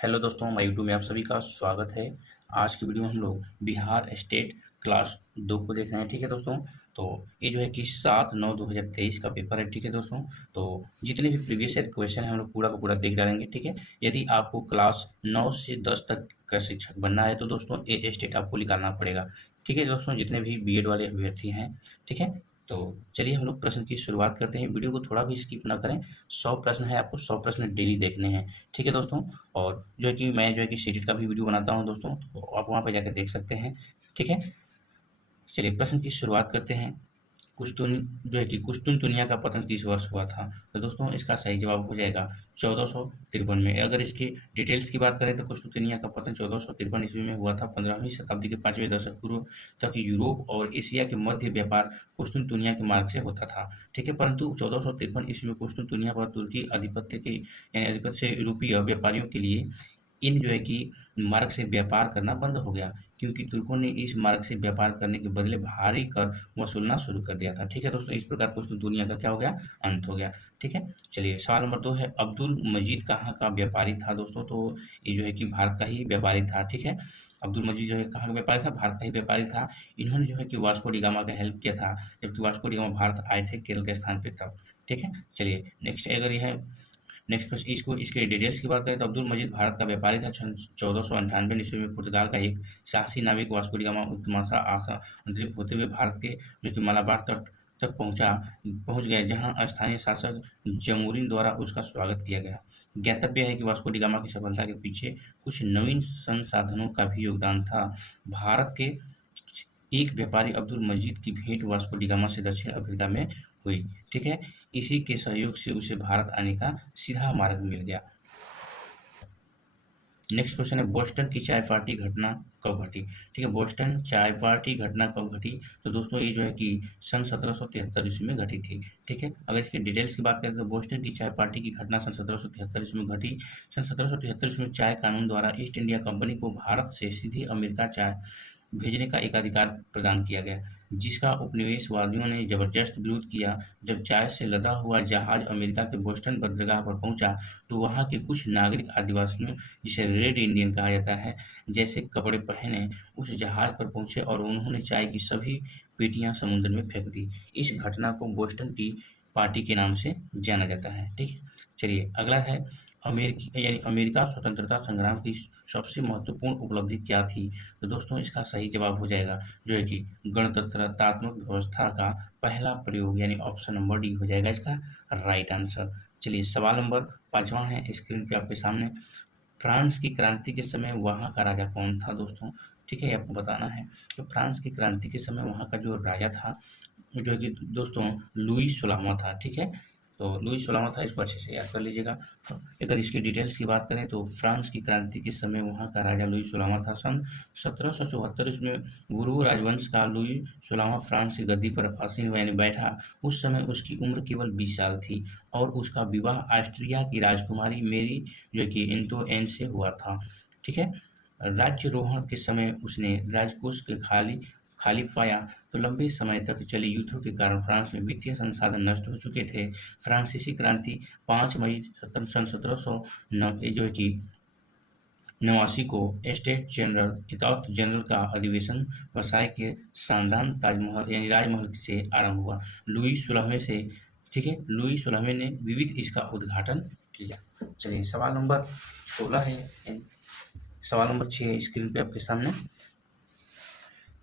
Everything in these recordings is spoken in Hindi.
हेलो दोस्तों, मैं यूट्यूब में आप सभी का स्वागत है। आज की वीडियो में हम लोग बिहार स्टेट क्लास 2 को देख रहे हैं। ठीक है दोस्तों, तो ये जो है कि 7/9/2023 का पेपर है। ठीक है दोस्तों, तो जितने भी प्रीवियस ईयर क्वेश्चन हैं हम लोग पूरा का पूरा देख डालेंगे। ठीक है, यदि आपको क्लास 9 से 10 तक का शिक्षक बनना है तो दोस्तों ए स्टेट आपको निकालना पड़ेगा। ठीक है दोस्तों, जितने भी बीएड वाले अभ्यर्थी हैं, ठीक है, तो चलिए हम लोग प्रश्न की शुरुआत करते हैं। वीडियो को थोड़ा भी स्किप ना करें। 100 प्रश्न है, आपको 100 प्रश्न डेली देखने हैं। ठीक है दोस्तों, और जो है कि मैं जो है कि सीटेट का भी वीडियो बनाता हूं दोस्तों, तो आप वहां पर जाकर देख सकते हैं। ठीक है, चलिए प्रश्न की शुरुआत करते हैं। कुश्तुन जो है कि कुश्तुनतुनिया का पतन किस वर्ष हुआ था? तो दोस्तों इसका सही जवाब हो जाएगा 1453 में। अगर इसकी डिटेल्स की बात करें तो कुश्तुनतुनिया का पतन 1453 ईस्वी में हुआ था। 15वीं शताब्दी के 5वें दशक पूर्व तक यूरोप और एशिया के मध्य व्यापार कुश्तुनतुनिया के मार्ग से होता था। ठीक है, परंतु 1453 ईस्वी में कुश्तुनतुनिया पर तुर्की आधिपत्य के यानी आधिपत्य से यूरोपीय व्यापारियों के लिए इन जो है कि मार्ग से व्यापार करना बंद हो गया, क्योंकि तुर्कों ने इस मार्ग से व्यापार करने के बदले भारी कर वसूलना शुरू कर दिया था। ठीक है दोस्तों, इस प्रकार कुश्तुनतुनिया का क्या हो गया, अंत हो गया। ठीक है, चलिए सवाल नंबर 2 है, अब्दुल मजीद कहाँ का व्यापारी था? दोस्तों तो ये जो है कि भारत का ही व्यापारी था। ठीक है, अब्दुल मजीद जो है कहाँ का व्यापारी था? भारत का ही व्यापारी था। इन्होंने जो है कि वास्को डी गामा का हेल्प किया था, जबकि वास्को डी गामा भारत आए थे केरल के स्थान पे तब। ठीक है, चलिए नेक्स्ट अगर यह नेक्स्ट क्वेश्चन इसको इसके डिटेल्स की बात करें तो अब्दुल मजीद भारत का व्यापारी था। 1498 ईस्वी में पुर्तगाल का एक साहसी नाविक वास्को डी गामा उत्तमासा आशा अंतरिक्ष होते हुए भारत के जो कि मलाबार तट तक पहुंच गए, जहां स्थानीय शासक जमूरिन द्वारा उसका स्वागत किया गया। ज्ञातव्य है कि वास्को डी गामा की सफलता के पीछे कुछ नवीन संसाधनों का भी योगदान था। भारत के एक व्यापारी अब्दुल मजीद की भेंट वास्को डी गामा से दक्षिण अफ्रीका में हुई। ठीक है, इसी के सहयोग से उसे भारत आने का सीधा मार्ग मिल गया। नेक्स्ट क्वेश्चन है, बोस्टन की चाय पार्टी घटना कब घटी? ठीक है, बोस्टन चाय पार्टी घटना कब घटी? तो दोस्तों ये जो है कि सन 1773 ईस्वी में घटी थी। ठीक है, अगर इसके डिटेल्स की बात करें तो बोस्टन की चाय पार्टी की घटना सन 1773 ईस्वी में घटी। सन 1773 ईस्वी में चाय कानून द्वारा ईस्ट इंडिया कंपनी को भारत से सीधे अमेरिका चाय भेजने का एक अधिकार प्रदान किया गया, जिसका उपनिवेशवादियों ने जबरदस्त विरोध किया। जब चाय से लदा हुआ जहाज अमेरिका के बोस्टन बंदरगाह पर पहुंचा तो वहां के कुछ नागरिक आदिवासियों, जिसे रेड इंडियन कहा जाता है, जैसे कपड़े पहने उस जहाज पर पहुंचे और उन्होंने चाय की सभी पेटियां समुद्र में फेंक दी। इस घटना को बोस्टन टी पार्टी के नाम से जाना जाता है। ठीक है, चलिए अगला है, अमेरिका स्वतंत्रता संग्राम की सबसे महत्वपूर्ण उपलब्धि क्या थी? तो दोस्तों इसका सही जवाब हो जाएगा जो है कि गणतंत्रात्मक व्यवस्था का पहला प्रयोग, यानी ऑप्शन नंबर डी हो जाएगा इसका राइट आंसर। चलिए सवाल नंबर 5वां है स्क्रीन पे आपके सामने, फ्रांस की क्रांति के समय वहाँ का राजा कौन था? दोस्तों ठीक है, आपको बताना है। तो फ्रांस की क्रांति के समय वहाँ का जो राजा था, जो है कि दोस्तों लुई 16वां था। ठीक है, तो लुई 16वां था, इसको अच्छे से याद कर लीजिएगा। अगर इसकी डिटेल्स की बात करें तो फ्रांस की क्रांति के समय वहाँ का राजा लुई 16वां था। सन 1774 में गुरु राजवंश का लुई 16वां फ्रांस की गद्दी पर आसीन हुआ यानी बैठा। उस समय उसकी उम्र केवल 20 साल थी और उसका विवाह ऑस्ट्रिया की राजकुमारी मेरी जो कि एंटोइन से हुआ था। ठीक है, राज्यारोहण के समय उसने राजकोष के खाली खाली पाया, तो लंबे समय तक चले युद्धों के कारण फ्रांस में वित्तीय संसाधन नष्ट हो चुके थे। फ्रांसीसी क्रांति 5 मई सन 1789 जो है कि 89 को स्टेट जनरल विदाउट जनरल का अधिवेशन वर्साय के शानदार ताजमहल यानी राजमहल से आरंभ हुआ। लुई 16वें से ठीक है, लुई 16वें ने विविध इसका उद्घाटन किया। चलिए सवाल नंबर 16 है, सवाल नंबर 6 है स्क्रीन पे आपके सामने,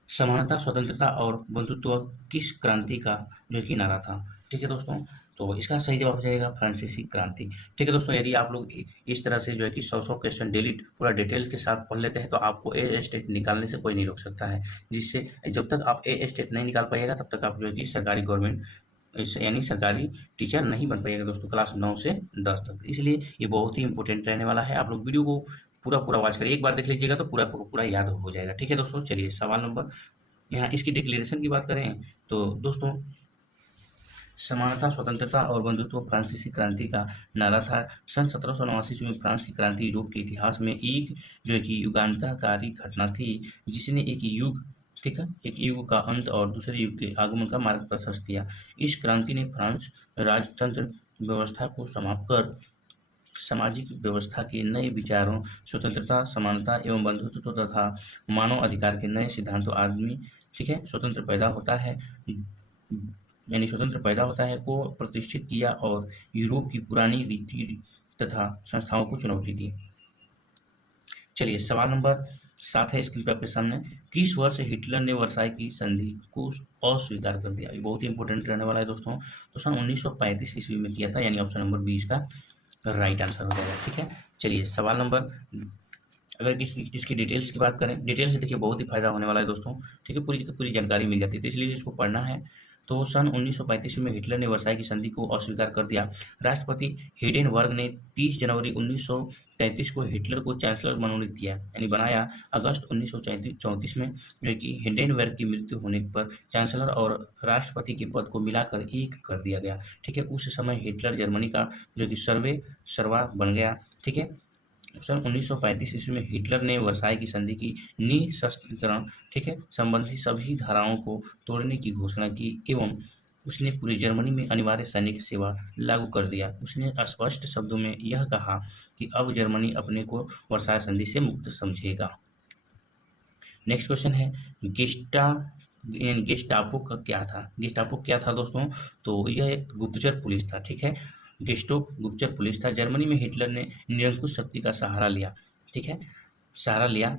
समानता, स्वतंत्रता और बंधुत्व किस क्रांति का जो कि नारा था? ठीक है दोस्तों, तो इसका सही जवाब हो जाएगा फ्रांसीसी क्रांति। ठीक है दोस्तों, यदि आप लोग इस तरह से जो है कि 100 क्वेश्चन डेली पूरा डिटेल्स के साथ पढ़ लेते हैं तो आपको ए स्टेट निकालने से कोई नहीं रोक सकता है। जिससे जब तक आप ए स्टेट नहीं निकाल पाइएगा तब तक आप जो है कि सरकारी गवर्नमेंट यानी सरकारी टीचर नहीं बन पाइएगा दोस्तों, क्लास 9 से 10 तक। इसलिए ये बहुत ही इंपॉर्टेंट रहने वाला है। आप लोग वीडियो को पूरा पूरा वॉच करिए, एक बार देख लीजिएगा तो पूरा पूरा याद हो जाएगा। ठीक है दोस्तों, चलिए सवाल नंबर, यहाँ इसकी डिक्लेरेशन की बात करें तो दोस्तों समानता, स्वतंत्रता और बंधुत्व फ्रांसीसी क्रांति का नारा था। सन 1789 में फ्रांस की क्रांति यूरोप के इतिहास में एक जो है कि युगांतरकारी घटना थी, जिसने एक युग ठीक है, एक युग का अंत और दूसरे युग के आगमन का मार्ग प्रशस्त किया। इस क्रांति ने फ्रांस राजतंत्र व्यवस्था को समाप्त कर सामाजिक व्यवस्था के नए विचारों, स्वतंत्रता, समानता एवं बंधुत्व तथा मानव अधिकार के नए सिद्धांतों आदमी, ठीक है, स्वतंत्र पैदा होता है, यानी स्वतंत्र पैदा होता है को प्रतिष्ठित किया और यूरोप की पुरानी रीति तथा संस्थाओं को चुनौती दी। चलिए सवाल नंबर 7 है स्क्रीन पे आपके सामने। किस वर्ष हिटलर ने वर्साई की संधि को अस्वीकार कर दिया? ये बहुत ही इंपॉर्टेंट रहने वाला है दोस्तों। तो सन 1935 ईस्वी में किया था, यानी ऑप्शन नंबर 20 का राइट आंसर हो जाएगा। ठीक है, चलिए सवाल नंबर, अगर इसकी डिटेल्स की बात करें, डिटेल से देखिए बहुत ही फायदा होने वाला है दोस्तों। ठीक है, पूरी की पूरी जानकारी मिल जाती है, तो इसलिए इसको पढ़ना है। तो सन 1935 में हिटलर ने वर्साई की संधि को अस्वीकार कर दिया। राष्ट्रपति हिडेनबर्ग ने 30 जनवरी 1933 को हिटलर को चांसलर मनोनीत किया, यानी बनाया। अगस्त 1934 में जो है कि हिडेनबर्ग की मृत्यु होने पर चांसलर और राष्ट्रपति के पद को मिलाकर एक कर दिया गया। ठीक है, उस समय हिटलर जर्मनी का जो कि सर्वा बन गया। ठीक है, सन 1935 ईस्वी में हिटलर ने वर्साई की संधि की निःशस्त्रीकरण, ठीक है, संबंधी सभी धाराओं को तोड़ने की घोषणा की एवं उसने पूरी जर्मनी में अनिवार्य सैनिक सेवा लागू कर दिया। उसने स्पष्ट शब्दों में यह कहा कि अब जर्मनी अपने को वर्साई संधि से मुक्त समझेगा। नेक्स्ट क्वेश्चन है गेस्टापो का क्या था? गेस्टापो क्या था दोस्तों? तो यह एक गुप्तचर पुलिस था। ठीक है, गेस्टो गुप्तचर पुलिस था। जर्मनी में हिटलर ने निरंकुश शक्ति का सहारा लिया। ठीक है, सहारा लिया।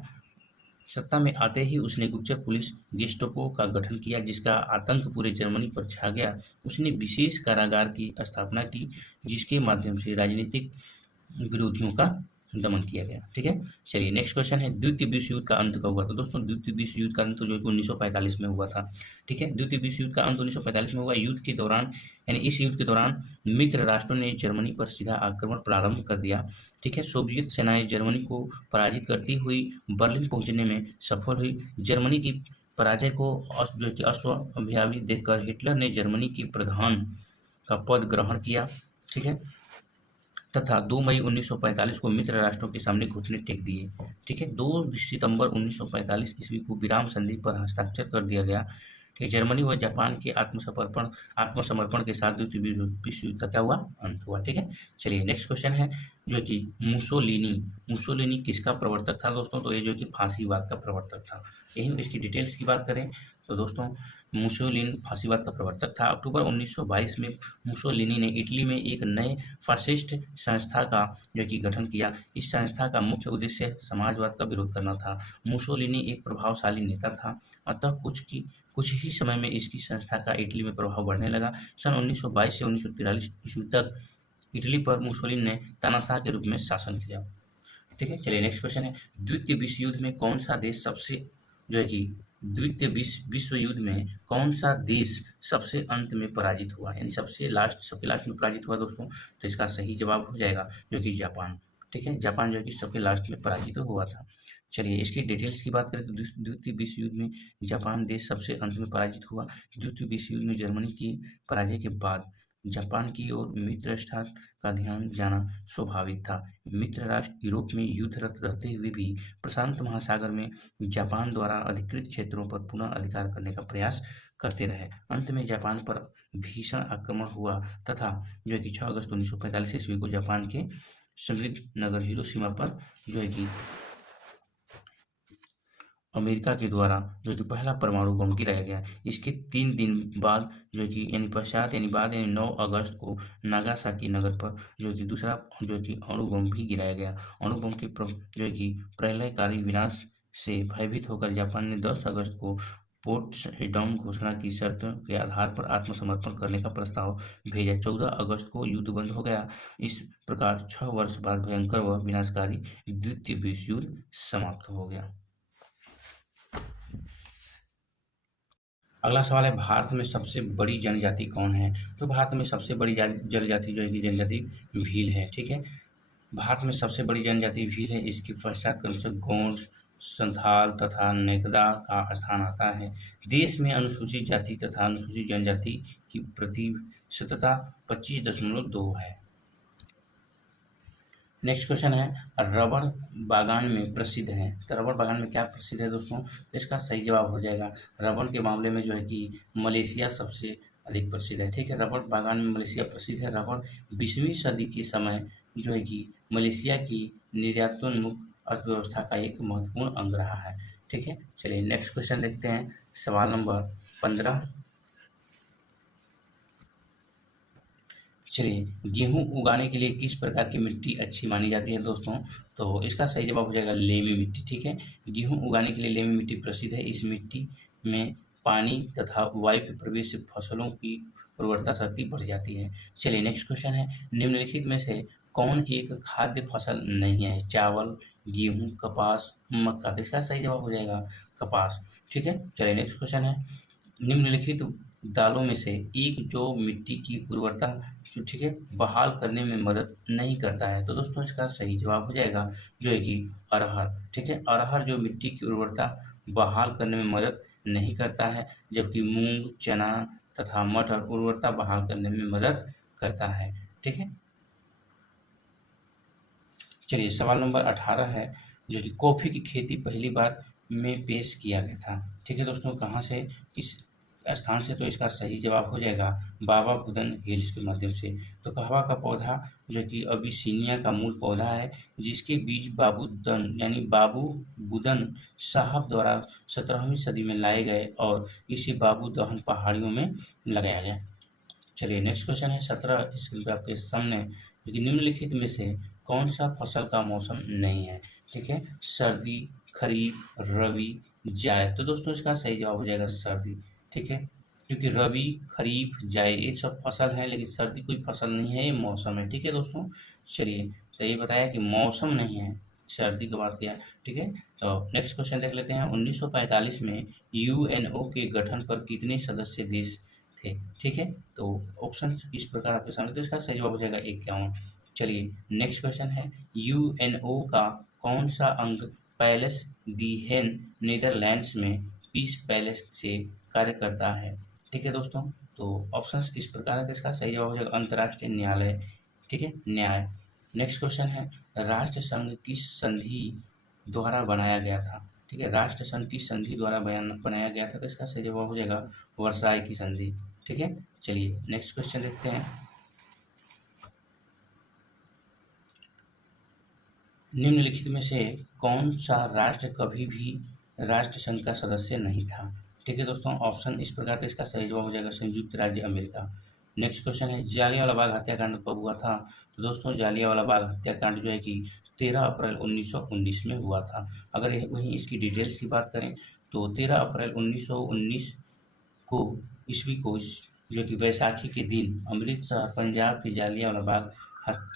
सत्ता में आते ही उसने गुप्तचर पुलिस गेस्टापो का गठन किया, जिसका आतंक पूरे जर्मनी पर छा गया। उसने विशेष कारागार की स्थापना की, जिसके माध्यम से राजनीतिक विरोधियों का दमन किया गया। ठीक है, चलिए नेक्स्ट क्वेश्चन है द्वितीय विश्व युद्ध का अंत कब हुआ था? दोस्तों द्वितीय विश्व युद्ध का अंत जो है 1945 में हुआ था। ठीक है, द्वितीय विश्व युद्ध का अंत 1945 में हुआ। युद्ध के दौरान, यानी इस युद्ध के दौरान मित्र राष्ट्रों ने जर्मनी पर सीधा आक्रमण प्रारंभ कर दिया। ठीक है, सोवियत सेनाएं जर्मनी को पराजित करती हुई बर्लिन पहुंचने में सफल हुई। जर्मनी की पराजय को जो कि अस्वाभाविक देखकर हिटलर ने जर्मनी के प्रधान का पद ग्रहण किया। ठीक है, तथा 2 मई 1945 को मित्र राष्ट्रों के सामने घुटने टेक दिए। ठीक है, 2 सितंबर 1945 ईस्वी को विराम संधि पर हस्ताक्षर कर दिया गया। ठीक है, जर्मनी व जापान के आत्मसमर्पण के साथ द्वितीय विश्व युद्ध का क्या हुआ? अंत हुआ। ठीक है, चलिए नेक्स्ट क्वेश्चन है जो कि मुसोलिनी किसका प्रवर्तक था दोस्तों? तो ये जो कि फांसीवाद का प्रवर्तक था। यही इसकी डिटेल्स की बात करें तो दोस्तों मुसोलिनी फांसीवाद का प्रवर्तक था। अक्टूबर 1922 में मुसोलिनी ने इटली में एक नए फासिस्ट संस्था का जो कि गठन किया। इस संस्था का मुख्य उद्देश्य समाजवाद का विरोध करना था। मुसोलिनी एक प्रभावशाली नेता था, अतः कुछ ही समय में इसकी संस्था का इटली में प्रभाव बढ़ने लगा। सन 1922 से 1943 ईस्वी तक इटली पर मुसोलिनी ने तानाशाह के रूप में शासन किया। ठीक है, चलिए नेक्स्ट क्वेश्चन है द्वितीय विश्व युद्ध में कौन सा देश सबसे जो है कि द्वितीय विश्व युद्ध में कौन सा देश सबसे अंत में पराजित हुआ, यानी सबसे लास्ट में पराजित हुआ दोस्तों? तो इसका सही जवाब हो जाएगा जो कि जापान। ठीक है, जापान जो कि सबसे लास्ट में पराजित हुआ था। चलिए इसकी डिटेल्स की बात करें तो द्वितीय विश्व युद्ध में जापान देश सबसे अंत में पराजित हुआ। द्वितीय विश्व युद्ध में जर्मनी की पराजय के बाद जापान की ओर मित्र राष्ट्र का ध्यान जाना स्वाभाविक था। मित्र राष्ट्र यूरोप में युद्धरत रहते हुए भी प्रशांत महासागर में जापान द्वारा अधिकृत क्षेत्रों पर पुनः अधिकार करने का प्रयास करते रहे। अंत में जापान पर भीषण आक्रमण हुआ तथा जो कि 6 अगस्त 1945 ईस्वी को जापान के समृद्ध नगर हिरोशिमा पर जो है कि अमेरिका के द्वारा जो कि पहला परमाणु बम गिराया गया। इसके 3 दिन बाद जो कि यानी 9 अगस्त को नागासाकी नगर पर जो कि दूसरा जो कि अणु बम भी गिराया गया। अणु बम के जो है कि प्रलयकारी विनाश से भयभीत होकर जापान ने 10 अगस्त को पोट्सडाम घोषणा की शर्त के आधार पर आत्मसमर्पण करने का प्रस्ताव भेजा। 14 अगस्त को युद्ध बंद हो गया। इस प्रकार 6 वर्ष बाद भयंकर व विनाशकारी द्वितीय विश्व युद्ध समाप्त हो गया। अगला सवाल है भारत में सबसे बड़ी जनजाति कौन है? तो भारत में सबसे बड़ी जनजाति जो है कि जनजाति भील है। ठीक है, भारत में सबसे बड़ी जनजाति भील है। इसके पश्चात क्रमशः गोंड, संथाल तथा नेकदा का स्थान आता है। देश में अनुसूचित जाति तथा अनुसूचित जनजाति की प्रतिशतता 25.2 है। नेक्स्ट क्वेश्चन है रबड़ बागान में प्रसिद्ध है। तो रबड़ बागान में क्या प्रसिद्ध है दोस्तों? इसका सही जवाब हो जाएगा रबड़ के मामले में जो है कि मलेशिया सबसे अधिक प्रसिद्ध है। ठीक है, रबड़ बागान में मलेशिया प्रसिद्ध है। रबड़ 20वीं सदी के समय जो है कि मलेशिया की निर्यातोन्मुख अर्थव्यवस्था का एक महत्वपूर्ण अंग रहा है। ठीक है, चलिए नेक्स्ट क्वेश्चन देखते हैं। सवाल नंबर 15। चलिए, गेहूँ उगाने के लिए किस प्रकार की मिट्टी अच्छी मानी जाती है दोस्तों? तो इसका सही जवाब हो जाएगा लेमी मिट्टी। ठीक है, गेहूँ उगाने के लिए लेमी मिट्टी प्रसिद्ध है। इस मिट्टी में पानी तथा वायु के प्रवेश से फसलों की उर्वरता शक्ति बढ़ जाती है। चलिए नेक्स्ट क्वेश्चन है, निम्नलिखित में से कौन एक खाद्य फसल नहीं है? चावल, गेहूँ, कपास, मक्का। तो इसका सही जवाब हो जाएगा कपास। ठीक है, चलिए नेक्स्ट क्वेश्चन है, निम्नलिखित दालों में से एक जो मिट्टी की उर्वरता ठीक है बहाल करने में मदद नहीं करता है? तो दोस्तों इसका सही जवाब हो जाएगा जो है कि अरहर। ठीक है, अरहर जो मिट्टी की उर्वरता बहाल करने में मदद नहीं करता है, जबकि मूंग, चना तथा मटर उर्वरता बहाल करने में मदद करता है। ठीक है, चलिए सवाल नंबर 18 है, जो कि कॉफ़ी की खेती पहली बार में पेश किया गया था। ठीक है दोस्तों, कहाँ से, किस स्थान से? तो इसका सही जवाब हो जाएगा बाबा बुदन हिल्स के माध्यम से। तो कहवा का पौधा जो कि अबिसिनिया का मूल पौधा है, जिसके बीज बाबू बुदन साहब द्वारा 17वीं सदी में लाए गए और इसी बाबू दहन पहाड़ियों में लगाया गया। चलिए नेक्स्ट क्वेश्चन है 17 स्क्रीन पे आपके सामने, क्योंकि निम्नलिखित में से कौन सा फसल का मौसम नहीं है? ठीक है, सर्दी, खरीफ, रबी, जायद। तो दोस्तों इसका सही जवाब हो जाएगा सर्दी। ठीक है, क्योंकि रबी, खरीफ, जायद ये सब फसल हैं, लेकिन सर्दी कोई फसल नहीं है, ये मौसम है। ठीक है दोस्तों, चलिए तो ये बताया कि मौसम नहीं है, सर्दी की बात किया। ठीक है, तो नेक्स्ट क्वेश्चन देख लेते हैं। 1945 में यूएनओ के गठन पर कितने सदस्य देश थे? ठीक है, तो ऑप्शन इस प्रकार आपके सामने, तो इसका सही जवाब हो जाएगा 51। चलिए नेक्स्ट क्वेश्चन है, यूएनओ का कौन सा अंग पैलेस दी हेन नीदरलैंड्स में पीस पैलेस से कार्य करता है? ठीक है दोस्तों, तो ऑप्शन इस प्रकार है, तो इसका सही जवाब हो जाएगा अंतर्राष्ट्रीय न्यायालय। ठीक है, न्याय। नेक्स्ट क्वेश्चन है, राष्ट्र संघ किस संधि द्वारा बनाया गया था? ठीक है, राष्ट्र संघ किस संधि द्वारा बनाया गया था? तो इसका सही जवाब हो जाएगा वर्साई की संधि। ठीक है, चलिए नेक्स्ट क्वेश्चन देखते हैं। निम्नलिखित में से कौन सा राष्ट्र कभी भी राष्ट्र संघ का सदस्य नहीं था? ठीक है दोस्तों, ऑप्शन इस प्रकार, तो इसका सही जवाब हो जाएगा संयुक्त राज्य अमेरिका। नेक्स्ट क्वेश्चन है, जालियांवाला बाग हत्याकांड कब हुआ था? तो दोस्तों जालियांवाला बाग हत्याकांड जो है कि 13 अप्रैल 1919 में हुआ था। अगर वहीं इसकी डिटेल्स की बात करें तो 13 अप्रैल 1919 को जो कि वैसाखी के दिन अमृतसर पंजाब के जालियांवाला बाग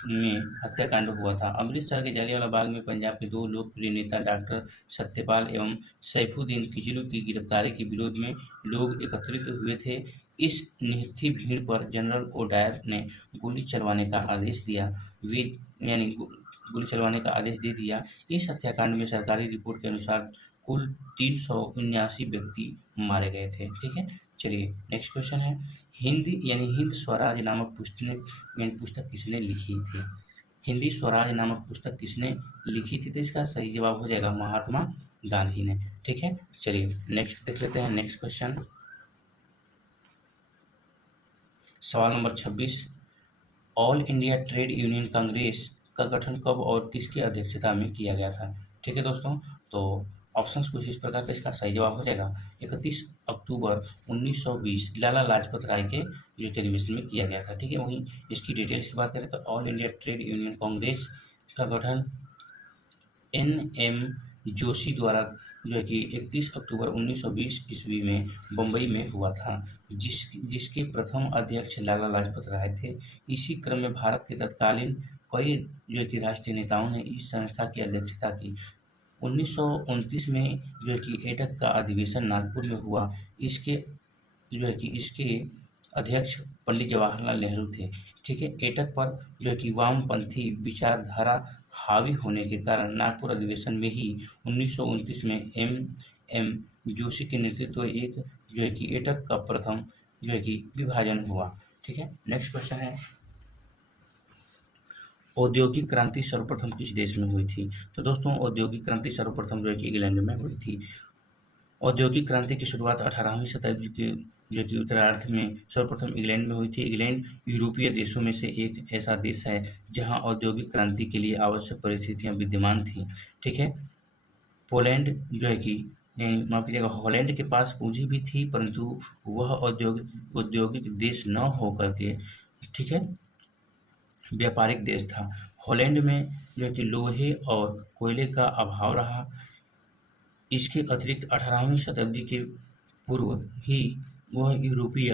में हत्याकांड हुआ था। अमृतसर के जालियांवाला बाग में पंजाब के दो लोकप्रिय नेता डॉक्टर सत्यपाल एवं सैफुद्दीन किचलू की गिरफ्तारी के विरोध में लोग एकत्रित हुए थे। इस निहत्थी भीड़ पर जनरल ओडायर ने गोली चलवाने का आदेश दिया। वे यानी गोली चलवाने का आदेश दे दिया। इस हत्याकांड में सरकारी रिपोर्ट के अनुसार कुल 379 व्यक्ति मारे गए थे। ठीक है, चलिए नेक्स्ट क्वेश्चन है, हिंद स्वराज नामक पुस्तक किसने लिखी थी? हिंदी स्वराज नामक पुस्तक किसने लिखी थी? तो इसका सही जवाब हो जाएगा महात्मा गांधी ने। ठीक है, चलिए नेक्स्ट देख लेते हैं। नेक्स्ट क्वेश्चन सवाल number 26, all India trade union Congress का गठन कब और किसकी अध्यक्षता में किया गया था? ठीक है दोस्तों, तो ऑप्शंस कुछ इस प्रकार का, इसका सही जवाब हो जाएगा 31 अक्टूबर 1920 लाला लाजपत राय के जो के अधिवेशन में किया गया था। ठीक है, वहीं इसकी डिटेल्स की बात करें तो all India trade union Congress का गठन एन.एम. जोशी द्वारा जो है कि 31 अक्टूबर 1920 ईस्वी में बम्बई में हुआ था, जिसके प्रथम अध्यक्ष लाला लाजपत राय थे। इसी क्रम में भारत के तत्कालीन कई जो है कि राष्ट्रीय नेताओं ने इस संस्था की अध्यक्षता की। 1929 में जो है कि एटक का अधिवेशन नागपुर में हुआ। इसके अध्यक्ष पंडित जवाहरलाल नेहरू थे। ठीक है, एटक पर जो है कि वामपंथी विचारधारा हावी होने के कारण नागपुर अधिवेशन में ही 1929 में एम जोशी के नेतृत्व एक जो है कि एटक का प्रथम जो है कि विभाजन हुआ। ठीक है, नेक्स्ट क्वेश्चन है, औद्योगिक क्रांति सर्वप्रथम किस देश में हुई थी? तो दोस्तों औद्योगिक क्रांति सर्वप्रथम जो है कि इंग्लैंड में हुई थी। औद्योगिक क्रांति की शुरुआत 18वीं शताब्दी के जो कि उत्तरार्ध में सर्वप्रथम इंग्लैंड में हुई थी। इंग्लैंड यूरोपीय देशों में से एक ऐसा देश है जहां औद्योगिक क्रांति के लिए आवश्यक परिस्थितियां विद्यमान थीं। ठीक है, पोलैंड जो है कि माफ कीजिएगा, हॉलैंड के पास पूंजी भी थी, परंतु वह औद्योगिक औद्योगिक देश न होकर के, ठीक है, व्यापारिक देश था। हॉलैंड में जो है कि लोहे और कोयले का अभाव रहा। इसके अतिरिक्त 18वीं शताब्दी के पूर्व ही वह यूरोपीय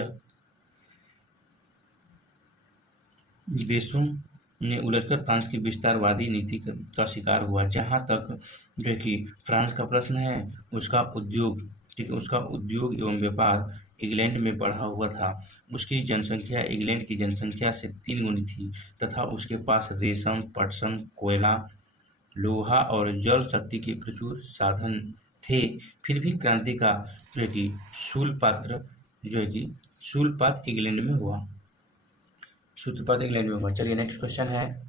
देशों ने उलझकर फ्रांस की विस्तारवादी नीति का शिकार हुआ। जहाँ तक जो है कि फ्रांस का प्रश्न है, उसका उद्योग, ठीक है, उसका उद्योग एवं व्यापार इंग्लैंड में बढ़ा हुआ था। उसकी जनसंख्या इंग्लैंड की जनसंख्या से 3 गुनी थी तथा उसके पास रेशम, पटसन, कोयला, लोहा और जल शक्ति के प्रचुर साधन थे। फिर भी क्रांति का जो है कि सूत्रपात इंग्लैंड में हुआ। चलिए नेक्स्ट क्वेश्चन है,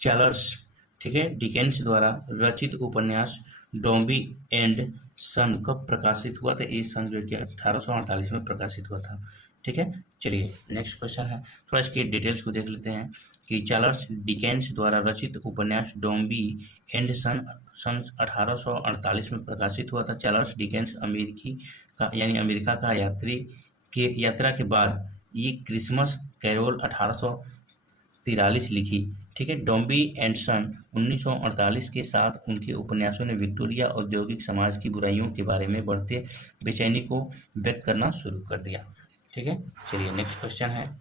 चार्ल्स, ठीक है, डिकेंस द्वारा रचित उपन्यास डॉम्बी एंड सन कब प्रकाशित हुआ था? ये सन जो कि 1848 में प्रकाशित हुआ था। ठीक है, चलिए नेक्स्ट क्वेश्चन है, थोड़ा इसकी डिटेल्स को देख लेते हैं कि चार्ल्स डिकेंस द्वारा रचित उपन्यास डॉम्बी एंड सन 1848 में प्रकाशित हुआ था। चार्ल्स डिकेंस अमेरिका का यात्रा के बाद ये क्रिसमस कैरोल 1843 लिखी। ठीक है, डॉम्बी एंड सन 1948 के साथ उनके उपन्यासों ने विक्टोरिया औद्योगिक समाज की बुराइयों के बारे में बढ़ते बेचैनी को व्यक्त करना शुरू कर दिया। ठीक है, चलिए नेक्स्ट क्वेश्चन है,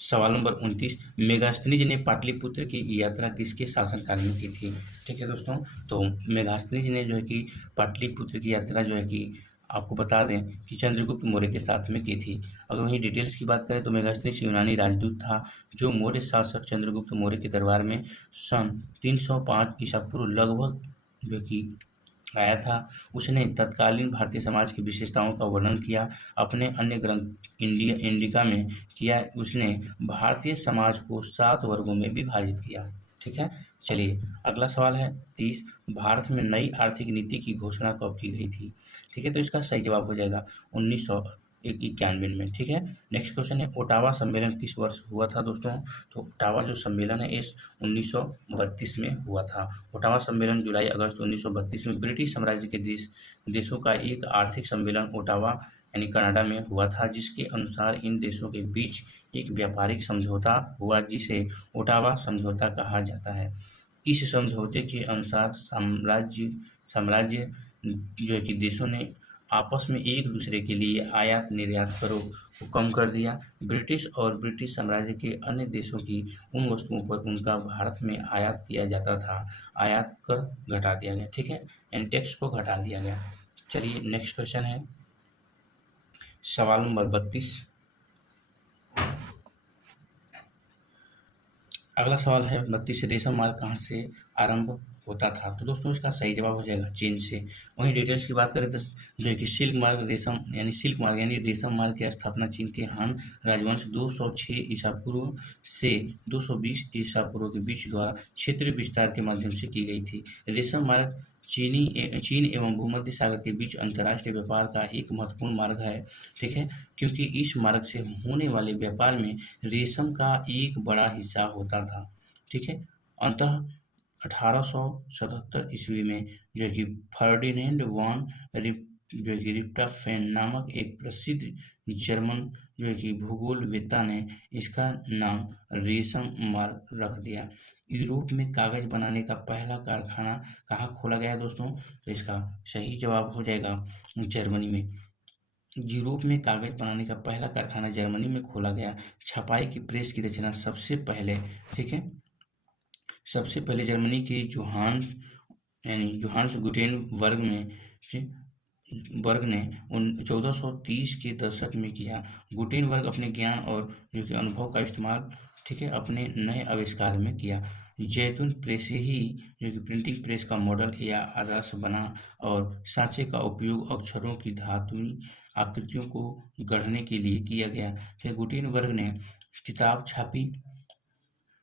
सवाल नंबर 29, मेगास्थनीज ने पाटलिपुत्र की यात्रा किसके शासनकाल में की थी? ठीक है दोस्तों, तो मेगास्थनीज ने जो है कि पाटलिपुत्र की यात्रा जो है कि आपको बता दें कि चंद्रगुप्त मौर्य के साथ में की थी। अगर वहीं डिटेल्स की बात करें तो मेगास्थनीज यूनानी राजदूत था जो मौर्य शासक चंद्रगुप्त मौर्य के दरबार में सन 305 ईसा पूर्व लगभग जो कि आया था। उसने तत्कालीन भारतीय समाज की विशेषताओं का वर्णन किया। अपने अन्य ग्रंथ इंडिका में किया उसने भारतीय समाज को 7 वर्गों में विभाजित किया। ठीक है, चलिए अगला सवाल है 30, भारत में नई आर्थिक नीति की घोषणा कब की गई थी? ठीक है, तो इसका सही जवाब हो जाएगा 1991 में। ठीक है, नेक्स्ट क्वेश्चन है, ओटावा सम्मेलन किस वर्ष हुआ था दोस्तों? तो ओटावा जो सम्मेलन है इस 1932 में हुआ था। ओटावा सम्मेलन जुलाई अगस्त 1932 में ब्रिटिश साम्राज्य के देशों का एक आर्थिक सम्मेलन ओटावा यानी कनाडा में हुआ था, जिसके अनुसार इन देशों के बीच एक व्यापारिक समझौता हुआ जिसे ओटावा समझौता कहा जाता है। इस समझौते के अनुसार साम्राज्य जो है कि देशों ने आपस में एक दूसरे के लिए आयात निर्यात करों को कम कर दिया। ब्रिटिश और ब्रिटिश साम्राज्य के अन्य देशों की उन वस्तुओं पर उनका भारत में आयात किया जाता था आयात कर घटा दिया गया। ठीक है, एंड टैक्स को घटा दिया गया। चलिए नेक्स्ट क्वेश्चन है, सवाल नंबर 32, अगला सवाल है 32, रेशम मार्ग कहाँ से आरंभ होता था? तो दोस्तों इसका सही जवाब हो जाएगा चीन से। वहीं डिटेल्स की बात करें तो जो है कि सिल्क मार्ग यानी रेशम मार्ग की स्थापना चीन के हान राजवंश 206 ईसा पूर्व से 220 ईसा पूर्व के बीच द्वारा क्षेत्रीय विस्तार के माध्यम से की गई थी। रेशम मार्ग चीन एवं भूमध्य सागर के बीच अंतर्राष्ट्रीय व्यापार का एक महत्वपूर्ण मार्ग है। ठीक है, क्योंकि इस मार्ग से होने वाले व्यापार में रेशम का एक बड़ा हिस्सा होता था। ठीक है, अंतः 1877 ईस्वी में जो है कि फर्डिनेंड वॉन रिप्टफेन नामक एक प्रसिद्ध जर्मन जो है कि भूगोलवेत्ता ने इसका नाम रेशम मार्ग रख दिया। यूरोप में कागज बनाने का पहला कारखाना कहाँ खोला गया दोस्तों? तो इसका सही जवाब हो जाएगा जर्मनी में। यूरोप में कागज बनाने का पहला कारखाना जर्मनी में खोला गया। छपाई की प्रेस की रचना सबसे पहले, ठीक है, सबसे पहले जर्मनी के जोहान्स गुटेनबर्ग ने 1430 के दशक में किया। गुटेनबर्ग अपने ज्ञान और जो कि अनुभव का इस्तेमाल, ठीक है, अपने नए आविष्कार में किया। जैतून प्रेस ही जो कि प्रिंटिंग प्रेस का मॉडल या आदर्श बना और सांचे का उपयोग अक्षरों की धातुई आकृतियों को गढ़ने के लिए किया गया। फिर गुटेनबर्ग ने किताब छापी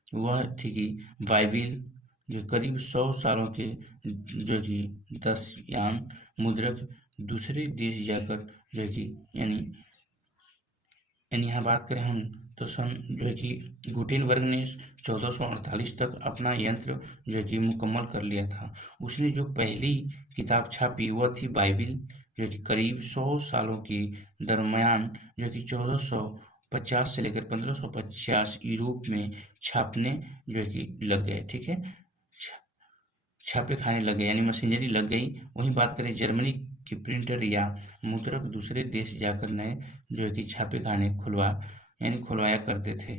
वह थी कि बाइबिल, जो करीब 100 सालों के जो कि 10 यान मुद्रक दूसरे देश जाकर जो है कि यानी यहाँ बात करें हम तो सन जो है कि गुटेनबर्ग ने 1448 तक अपना यंत्र जो है कि मुकम्मल कर लिया था। उसने जो पहली किताब छापी वह थी बाइबिल, जो कि करीब 100 सालों के दरमियान जो कि 1450 से लेकर 1550 यूरोप में छापने जो है कि लग गए। ठीक है, छापे खाने लगे यानी मशीनरी लग गई। वहीं बात करें जर्मनी के प्रिंटर या मुद्रक दूसरे देश जाकर नए जो है कि छापे खाने खुलवाया करते थे।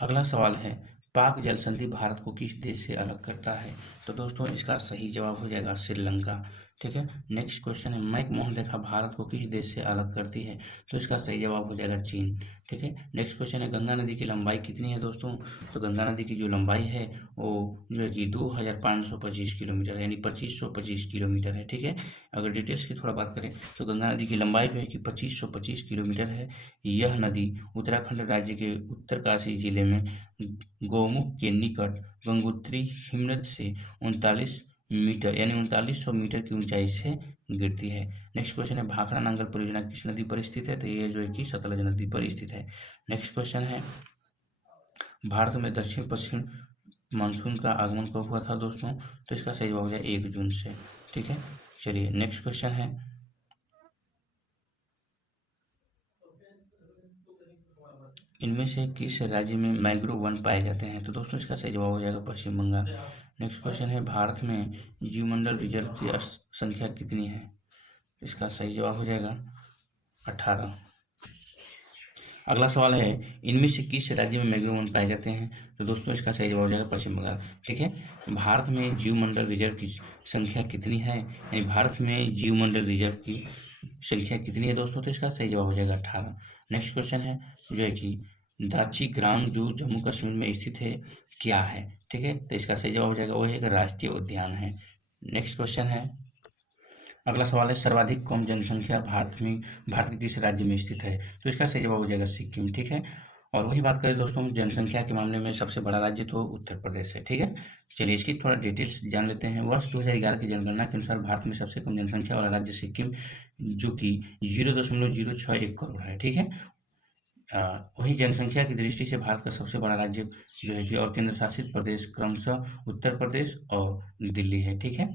अगला सवाल है, पाक जल संधि भारत को किस देश से अलग करता है? तो दोस्तों इसका सही जवाब हो जाएगा श्रीलंका। ठीक है, नेक्स्ट क्वेश्चन है, मैकमोहन रेखा भारत को किस देश से अलग करती है? तो इसका सही जवाब हो जाएगा चीन। ठीक है, नेक्स्ट क्वेश्चन है, गंगा नदी की लंबाई कितनी है दोस्तों? तो गंगा नदी की जो लंबाई है वो जो है कि 2525 किलोमीटर यानी 2525 किलोमीटर है। ठीक है, अगर डिटेल्स की थोड़ा बात करें तो गंगा नदी की लंबाई जो है कि 2525 किलोमीटर है। यह नदी उत्तराखंड राज्य के उत्तरकाशी जिले में गौमुख के निकट गंगोत्री हिमनद से 39 मीटर यानी 3900 मीटर की ऊंचाई से गिरती है। नेक्स्ट क्वेश्चन है, भाखड़ा नांगल परियोजना किस नदी पर स्थित है? तो ये जो है कि सतलज नदी पर स्थित है। नेक्स्ट क्वेश्चन है, भारत में दक्षिण पश्चिम मानसून का आगमन कब हुआ था दोस्तों? तो इसका सही जवाब हो जाए 1 जून से। ठीक है, चलिए नेक्स्ट क्वेश्चन है, इनमें से किस राज्य में मैंग्रोव वन पाए जाते हैं? तो दोस्तों इसका सही जवाब हो जाएगा पश्चिम बंगाल। नेक्स्ट क्वेश्चन है, भारत में जीवमंडल रिजर्व की संख्या कितनी है? इसका सही जवाब हो जाएगा 18। अगला सवाल है, इनमें से किस राज्य में मैंग्रोव वन पाए जाते हैं? तो दोस्तों इसका सही जवाब हो जाएगा पश्चिम बंगाल। ठीक है, भारत में जीवमंडल रिजर्व की संख्या कितनी है यानी भारत में जीवमंडल रिजर्व की संख्या कितनी है दोस्तों? तो इसका सही जवाब हो जाएगा 18। नेक्स्ट क्वेश्चन है जो है कि दाची ग्राम जो जम्मू कश्मीर में स्थित है क्या है? ठीक है, तो इसका सही जवाब हो जाएगा वो एक राष्ट्रीय उद्यान है। नेक्स्ट क्वेश्चन है, अगला सवाल है, सर्वाधिक कम जनसंख्या भारत के किस राज्य में स्थित है? तो इसका सही जवाब हो जाएगा सिक्किम। ठीक है, और वही बात करें दोस्तों जनसंख्या के मामले में सबसे बड़ा राज्य तो उत्तर प्रदेश है। ठीक है, चलिए इसकी थोड़ा डिटेल्स जान लेते हैं। वर्ष 2011 की जनगणना के अनुसार भारत में सबसे कम जनसंख्या वाला राज्य सिक्किम, जो कि 0.061 करोड़ है। ठीक है, वही जनसंख्या की दृष्टि से भारत का सबसे बड़ा राज्य जो है कि और केंद्र शासित प्रदेश क्रमशः उत्तर प्रदेश और दिल्ली है। ठीक है,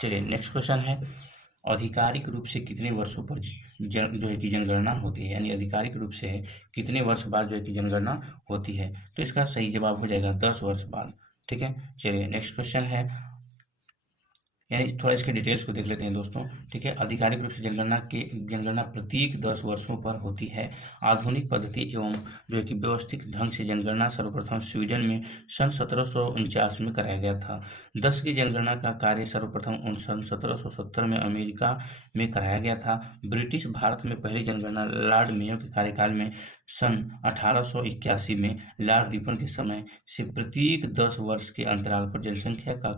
चलिए नेक्स्ट क्वेश्चन है, आधिकारिक रूप से कितने वर्षों पर जो है कि जनगणना होती है यानी आधिकारिक रूप से कितने वर्ष बाद जो है कि जनगणना होती है? तो इसका सही जवाब हो जाएगा 10 वर्ष बाद। ठीक है, चलिए नेक्स्ट क्वेश्चन है, यानी थोड़ा इसके डिटेल्स को देख लेते हैं दोस्तों। ठीक है, आधिकारिक रूप से जनगणना प्रत्येक 10 वर्षों पर होती है। आधुनिक पद्धति एवं जो है कि व्यवस्थित ढंग से जनगणना सर्वप्रथम स्वीडन में सन 1749 में कराया गया था। 10 की जनगणना का कार्य सर्वप्रथम सन 1770 में अमेरिका में कराया गया था। ब्रिटिश भारत में पहली जनगणना लॉर्ड मेयो के कार्यकाल में सन 1881 में लॉर्ड रिपन के समय से प्रत्येक 10 वर्ष के अंतराल पर जनसंख्या का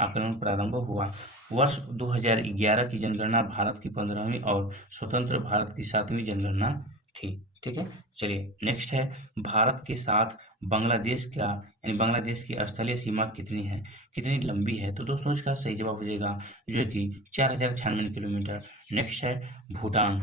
आकलन प्रारंभ हुआ। वर्ष 2011 की जनगणना भारत की 15वीं और स्वतंत्र भारत की 7वीं जनगणना थी। ठीक है, चलिए नेक्स्ट है, भारत के साथ बांग्लादेश यानी बांग्लादेश की स्थलीय सीमा कितनी लंबी है? तो दोस्तों इसका सही जवाब हो जाएगा जो है कि 4096 किलोमीटर। नेक्स्ट है, भूटान।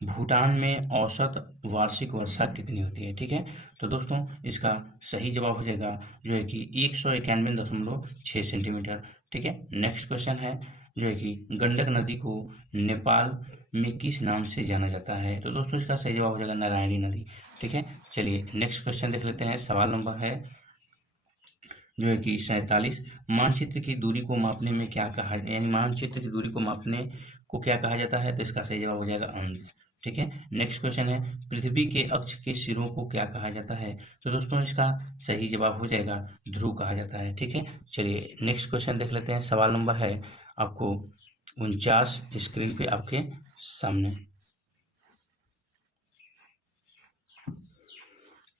भूटान में औसत वार्षिक वर्षा कितनी होती है? ठीक है, तो दोस्तों इसका सही जवाब हो जाएगा जो है कि 191.6 सेंटीमीटर। ठीक है, नेक्स्ट क्वेश्चन है जो है कि गंडक नदी को नेपाल में किस नाम से जाना जाता है? तो दोस्तों इसका सही जवाब हो जाएगा नारायणी नदी। ठीक है, चलिए नेक्स्ट क्वेश्चन देख लेते हैं। सवाल नंबर है जो है कि 47, मानचित्र की दूरी को मापने में क्या कहा यानी मानचित्र की दूरी को मापने को क्या कहा जाता है? तो इसका सही जवाब हो जाएगा अंश। ठीक है, नेक्स्ट क्वेश्चन है, पृथ्वी के अक्ष के सिरों को क्या कहा जाता है? तो दोस्तों इसका सही जवाब हो जाएगा ध्रुव कहा जाता है। ठीक है, चलिए नेक्स्ट क्वेश्चन देख लेते हैं। सवाल नंबर है आपको 49 स्क्रीन पे आपके सामने।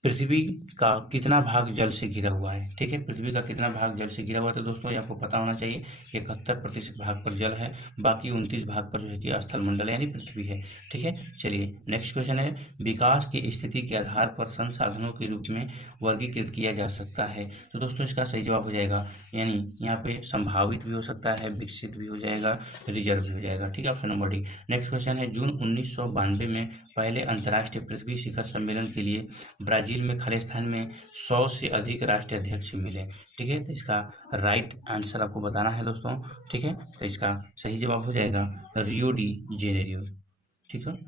पृथ्वी का कितना भाग जल से घिरा हुआ है, ठीक है, पृथ्वी का कितना भाग जल से घिरा हुआ है। तो दोस्तों ये आपको पता होना चाहिए कि 71% भाग पर जल है, बाकी 29 भाग पर जो है कि स्थल मंडल यानी पृथ्वी है, ठीक है। चलिए नेक्स्ट क्वेश्चन है, विकास की स्थिति के आधार पर संसाधनों के रूप में वर्गीकृत किया जा सकता है। तो दोस्तों इसका सही जवाब हो जाएगा, यानी यहाँ पे संभावित भी हो सकता है, विकसित भी हो जाएगा, रिजर्व भी हो जाएगा, ठीक है, option number D. Next question है, जून 1992 में पहले अंतर्राष्ट्रीय पृथ्वी शिखर सम्मेलन के लिए ब्राजील में खालिस्तान में 100 से अधिक राष्ट्रीय अध्यक्ष मिले, ठीक है। तो इसका राइट आंसर आपको बताना है दोस्तों, ठीक है। तो इसका सही जवाब हो जाएगा रियो डी जेनेरियो, ठीक है,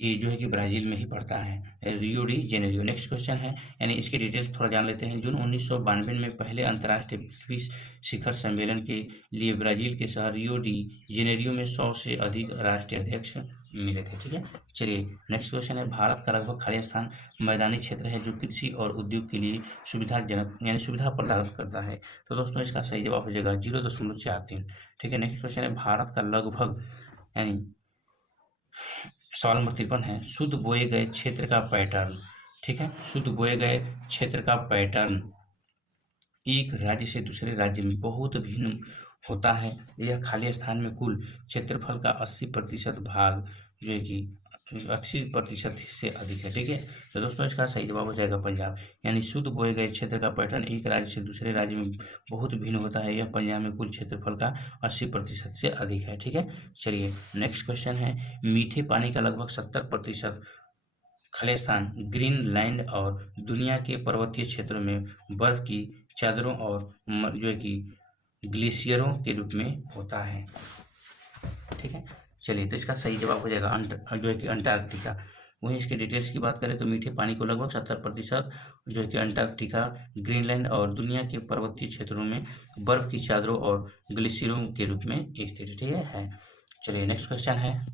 ये जो है कि ब्राज़ील में ही पड़ता है, Rio de Janeiro. Next question है, यानी इसकी डिटेल्स थोड़ा जान लेते हैं। जून 1992 में पहले अंतर्राष्ट्रीय पृथ्वी शिखर सम्मेलन के लिए ब्राज़ील के शहर रियो डी जेनेरियो में 100 से अधिक राष्ट्रीय अध्यक्ष मिले थे, ठीक है। चलिए नेक्स्ट क्वेश्चन है, भारत का लगभग खाली स्थान मैदानी क्षेत्र है जो कृषि और उद्योग के लिए सुविधाजनक यानी सुविधा प्रदान करता है। तो दोस्तों इसका सही जवाब हो जाएगा 0.43, ठीक है। नेक्स्ट क्वेश्चन है, भारत का लगभग यानी सवाल नंबर 53 है, शुद्ध बोए गए क्षेत्र का पैटर्न, ठीक है, शुद्ध बोए गए क्षेत्र का पैटर्न एक राज्य से दूसरे राज्य में बहुत भिन्न होता है। यह खाली स्थान में कुल क्षेत्रफल का 80% भाग जो है कि 80% से अधिक है, ठीक है। तो दोस्तों इसका सही जवाब हो जाएगा पंजाब, यानी शुद्ध बोए गए क्षेत्र का पैटर्न एक राज्य से दूसरे राज्य में बहुत भिन्न होता है। यह पंजाब में कुल क्षेत्रफल का 80% से अधिक है, ठीक है। चलिए नेक्स्ट क्वेश्चन है, मीठे पानी का लगभग 70% खालिस्तान ग्रीनलैंड और दुनिया के पर्वतीय क्षेत्रों में बर्फ की चादरों और जो है कि ग्लेशियरों के रूप में होता है, ठीक है। चलिए तो इसका सही जवाब हो जाएगा जो है कि अंटार्कटिका। वहीं इसके डिटेल्स की बात करें तो मीठे पानी को लगभग 70% जो है कि अंटार्कटिका, ग्रीनलैंड और दुनिया के पर्वतीय क्षेत्रों में बर्फ की चादरों और ग्लेशियरों के रूप में स्थित है। चलिए नेक्स्ट क्वेश्चन है,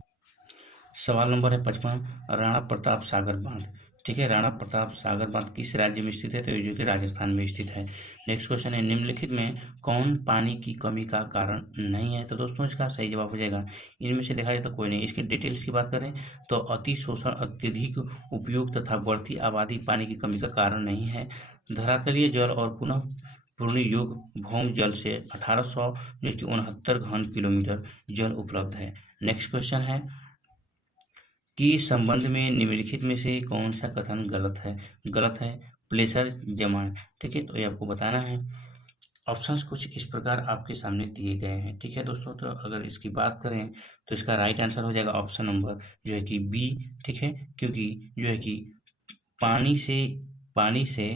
सवाल नंबर है 55, राणा प्रताप सागर बांध, ठीक है, राणा प्रताप सागर बांध किस राज्य में स्थित है। तो ये जो कि राजस्थान में स्थित है। नेक्स्ट क्वेश्चन है, निम्नलिखित में कौन पानी की कमी का कारण नहीं है। तो दोस्तों इसका सही जवाब हो जाएगा, इनमें से देखा जाए तो कोई नहीं। इसके डिटेल्स की बात करें तो अति शोषण, अत्यधिक उपयोग तथा बढ़ती आबादी पानी की कमी का कारण नहीं है। धरातलीय जल और पुनः पूर्ण योग भौम जल से 1869 घन किलोमीटर जल उपलब्ध है। नेक्स्ट क्वेश्चन है कि संबंध में निम्नलिखित में से कौन सा कथन गलत है। गलत है प्लेसर जमा, ठीक है, तो ये आपको बताना है। ऑप्शंस कुछ इस प्रकार आपके सामने दिए गए हैं, ठीक है दोस्तों। तो अगर इसकी बात करें तो इसका राइट आंसर हो जाएगा ऑप्शन नंबर जो है कि बी, ठीक है, क्योंकि जो है कि पानी से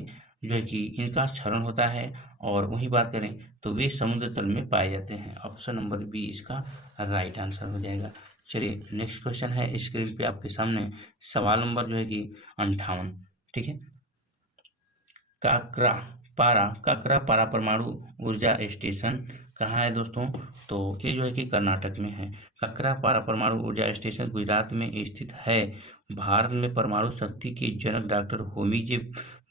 जो है कि इनका क्षरण होता है, और वही बात करें तो वे समुद्र तल में पाए जाते हैं। ऑप्शन नंबर बी इसका राइट आंसर हो जाएगा। चलिए नेक्स्ट क्वेश्चन है स्क्रीन पे आपके सामने, सवाल नंबर जो है कि 58, ठीक है। काकरा पारा परमाणु ऊर्जा स्टेशन कहाँ है दोस्तों। तो ये जो है कि कर्नाटक में है। काकरा पारा परमाणु ऊर्जा स्टेशन गुजरात में स्थित है। भारत में परमाणु शक्ति के जनक डॉक्टर होमी जे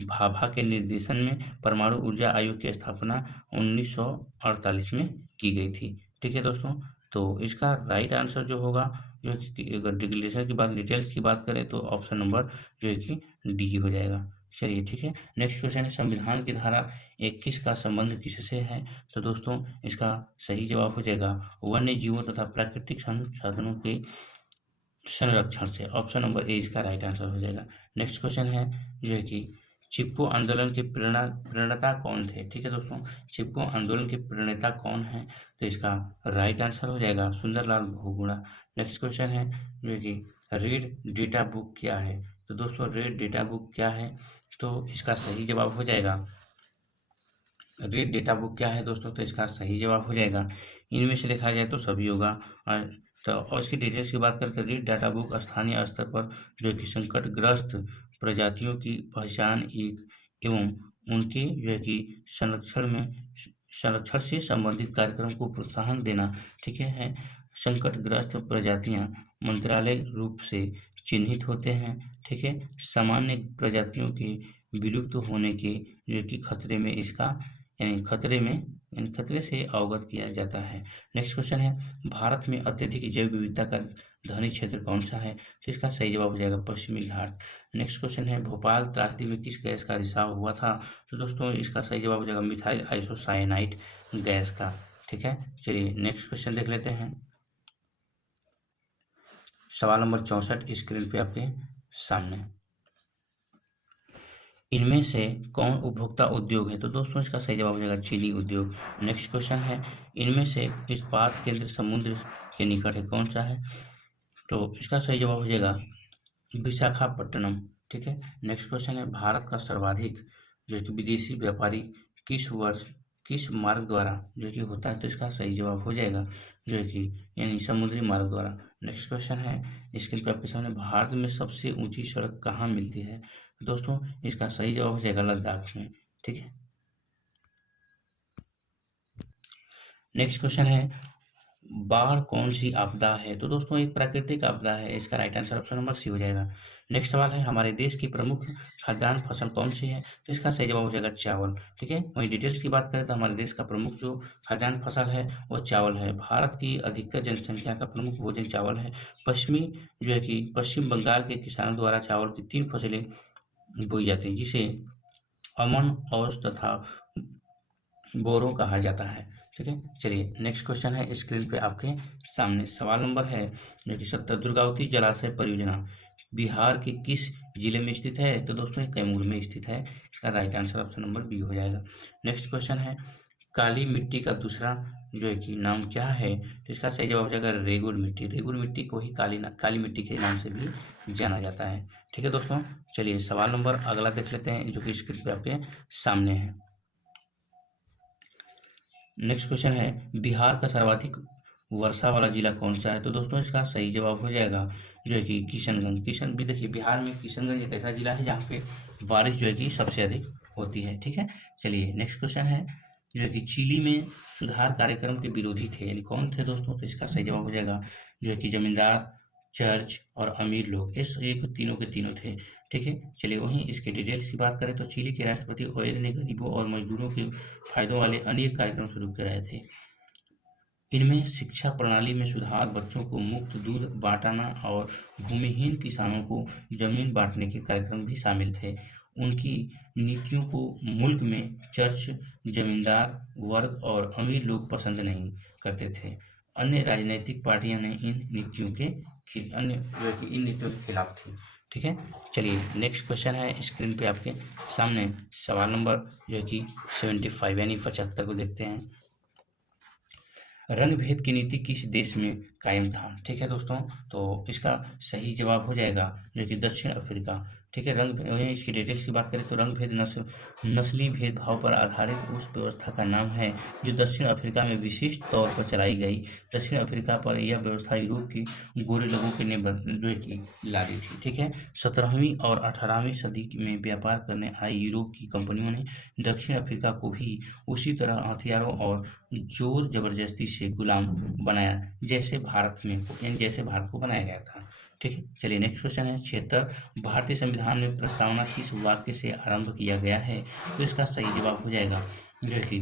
भाभा के निर्देशन में परमाणु ऊर्जा आयोग की स्थापना 1948 में की गई थी, ठीक है दोस्तों। तो इसका राइट आंसर जो होगा, जो है कि अगर डिटेल्स की बात करें तो ऑप्शन नंबर जो है कि डी हो जाएगा। चलिए ठीक है, नेक्स्ट क्वेश्चन है, संविधान की धारा 21 का संबंध किससे है। तो दोस्तों इसका सही जवाब हो जाएगा वन्य जीवों तथा प्राकृतिक संसाधनों के संरक्षण से। ऑप्शन नंबर ए इसका राइट आंसर हो जाएगा। नेक्स्ट क्वेश्चन है जो है कि चिपको आंदोलन के प्रणेता कौन थे। ठीक है दोस्तों, चिपको आंदोलन के प्रणेता कौन है, तो इसका राइट आंसर हो जाएगा सुंदरलाल बहुगुणा। नेक्स्ट क्वेश्चन है जो है कि रेड डेटा बुक क्या है। तो दोस्तों रेड डेटा बुक क्या है, तो इसका सही जवाब हो जाएगा रेड डेटा बुक क्या है दोस्तों, तो इसका सही जवाब हो जाएगा इनमें से देखा जाए तो सभी होगा। तो और इसकी डिटेल्स की बात करते हैं, रेड डाटा बुक स्थानीय स्तर पर जो कि संकटग्रस्त प्रजातियों की पहचान एक एवं उनके जो है कि संरक्षण से संबंधित कार्यक्रम को प्रोत्साहन देना, ठीक है। संकटग्रस्त प्रजातियां मंत्रालय रूप से चिन्हित होते हैं, ठीक है। सामान्य प्रजातियों के विलुप्त होने के जो कि खतरे में इसका यानी खतरे से अवगत किया जाता है। नेक्स्ट क्वेश्चन है, भारत में अत्यधिक जैव विविधता का धनी क्षेत्र कौन सा है? तो इसका सही जवाब हो जाएगा पश्चिमी घाट। नेक्स्ट क्वेश्चन है, भोपाल त्रासदी में किस गैस का रिसाव हुआ था? तो दोस्तों इसका सही जवाब हो जाएगा मिथाइल आइसोसाइनाइड गैस का। ठीक है, चलिए नेक्स्ट क्वेश्चन देख लेते हैं। सवाल नंबर 64 स्क्रीन पे आपके सामने, इनमें से कौन उपभोक्ता उद्योग है? तो दोस्तों इसका सही जवाब हो जाएगा चीनी उद्योग। नेक्स्ट क्वेश्चन है, इनमें से इस्पात केंद्र समुद्र के निकट है, कौन सा है? तो इसका सही जवाब हो जाएगा विशाखापट्टनम। ठीक है, नेक्स्ट क्वेश्चन है, भारत का सर्वाधिक जो कि विदेशी व्यापारी किस मार्ग द्वारा जो कि होता है? तो इसका सही जवाब हो जाएगा जो कि यानी समुद्री मार्ग द्वारा। नेक्स्ट क्वेश्चन है स्क्रीन पे आपके सामने, भारत में सबसे ऊंची सड़क कहाँ मिलती है? दोस्तों इसका सही जवाब हो जाएगा लद्दाख में। ठीक है, नेक्स्ट क्वेश्चन है, बाढ़ कौन सी आपदा है? तो दोस्तों एक प्राकृतिक आपदा है, इसका right answer option number C हो जाएगा। नेक्स्ट सवाल है, हमारे देश की प्रमुख खाद्यान्न फसल कौन सी है? तो इसका सही जवाब हो जाएगा चावल। ठीक है, वहीं डिटेल्स की बात करें तो हमारे देश का प्रमुख जो खाद्यान्न फसल है वो चावल है। भारत की अधिकतर जनसंख्या का प्रमुख भोजन चावल है। पश्चिम बंगाल के किसानों द्वारा चावल की 3 फसलें बोई जाती हैं, जिसे अमन, औस तथा बोरो कहा जाता है। ठीक है, चलिए नेक्स्ट क्वेश्चन है स्क्रीन पे आपके सामने, सवाल नंबर है जो कि 70, दुर्गावती जलाशय परियोजना बिहार के किस जिले में स्थित है? तो दोस्तों ये कैमूर में स्थित है, इसका right answer option number B हो जाएगा। नेक्स्ट क्वेश्चन है, काली मिट्टी का दूसरा जो है कि नाम क्या है? तो इसका सही जवाब हो जाएगा रेगुर मिट्टी। रेगुर मिट्टी को ही काली मिट्टी के नाम से भी जाना जाता है। ठीक है दोस्तों, चलिए सवाल नंबर अगला देख लेते हैं जो कि स्क्रीन पे आपके सामने है। नेक्स्ट क्वेश्चन है, बिहार का सर्वाधिक वर्षा वाला जिला कौन सा है? तो दोस्तों इसका सही जवाब हो जाएगा जो है कि किशनगंज। किशन भी देखिए, बिहार में किशनगंज एक ऐसा जिला है जहाँ पे बारिश जो है कि सबसे अधिक होती है। ठीक है, चलिए नेक्स्ट क्वेश्चन है, जो है कि चिली में सुधार कार्यक्रम के विरोधी थे, यानी कौन थे दोस्तों? तो इसका सही जवाब हो जाएगा जो है कि जमींदार, चर्च और अमीर लोग, इस एक तीनों के तीनों थे। ठीक है, चलिए वहीं इसके डिटेल्स की बात करें तो चिली के राष्ट्रपति ओएल ने गरीबों और मजदूरों के फायदों वाले अनेक कार्यक्रम शुरू कराए थे। इनमें शिक्षा प्रणाली में सुधार, बच्चों को मुफ्त दूध बांटना और भूमिहीन किसानों को जमीन बांटने के कार्यक्रम भी शामिल थे। उनकी नीतियों को मुल्क में चर्च, जमींदार वर्ग और अमीर लोग पसंद नहीं करते थे। अन्य राजनीतिक पार्टियां ने इन नीतियों के खिलाफ थी। ठीक है, चलिए नेक्स्ट क्वेश्चन है स्क्रीन पे आपके सामने, सवाल नंबर जो है कि 75 यानी 75 को देखते हैं। रंग भेद की नीति किस देश में कायम था? ठीक है दोस्तों, तो इसका सही जवाब हो जाएगा जो कि दक्षिण अफ्रीका। ठीक है, इसकी डिटेल्स की बात करें तो रंग भेद नस्ली भेदभाव पर आधारित उस व्यवस्था का नाम है जो दक्षिण अफ्रीका में विशिष्ट तौर पर चलाई गई। दक्षिण अफ्रीका पर यह व्यवस्था यूरोप की गोरे लोगों के ने जो है कि लागू थी। ठीक है, 17वीं और 18वीं सदी में व्यापार करने आई यूरोप की कंपनियों ने दक्षिण अफ्रीका को भी उसी तरह हथियारों और जोर जबरदस्ती से गुलाम बनाया जैसे भारत को बनाया गया था। ठीक है, चलिए नेक्स्ट क्वेश्चन है 76, भारतीय संविधान में प्रस्तावना किस वाक्य से आरंभ किया गया है? तो इसका सही जवाब हो जाएगा जो कि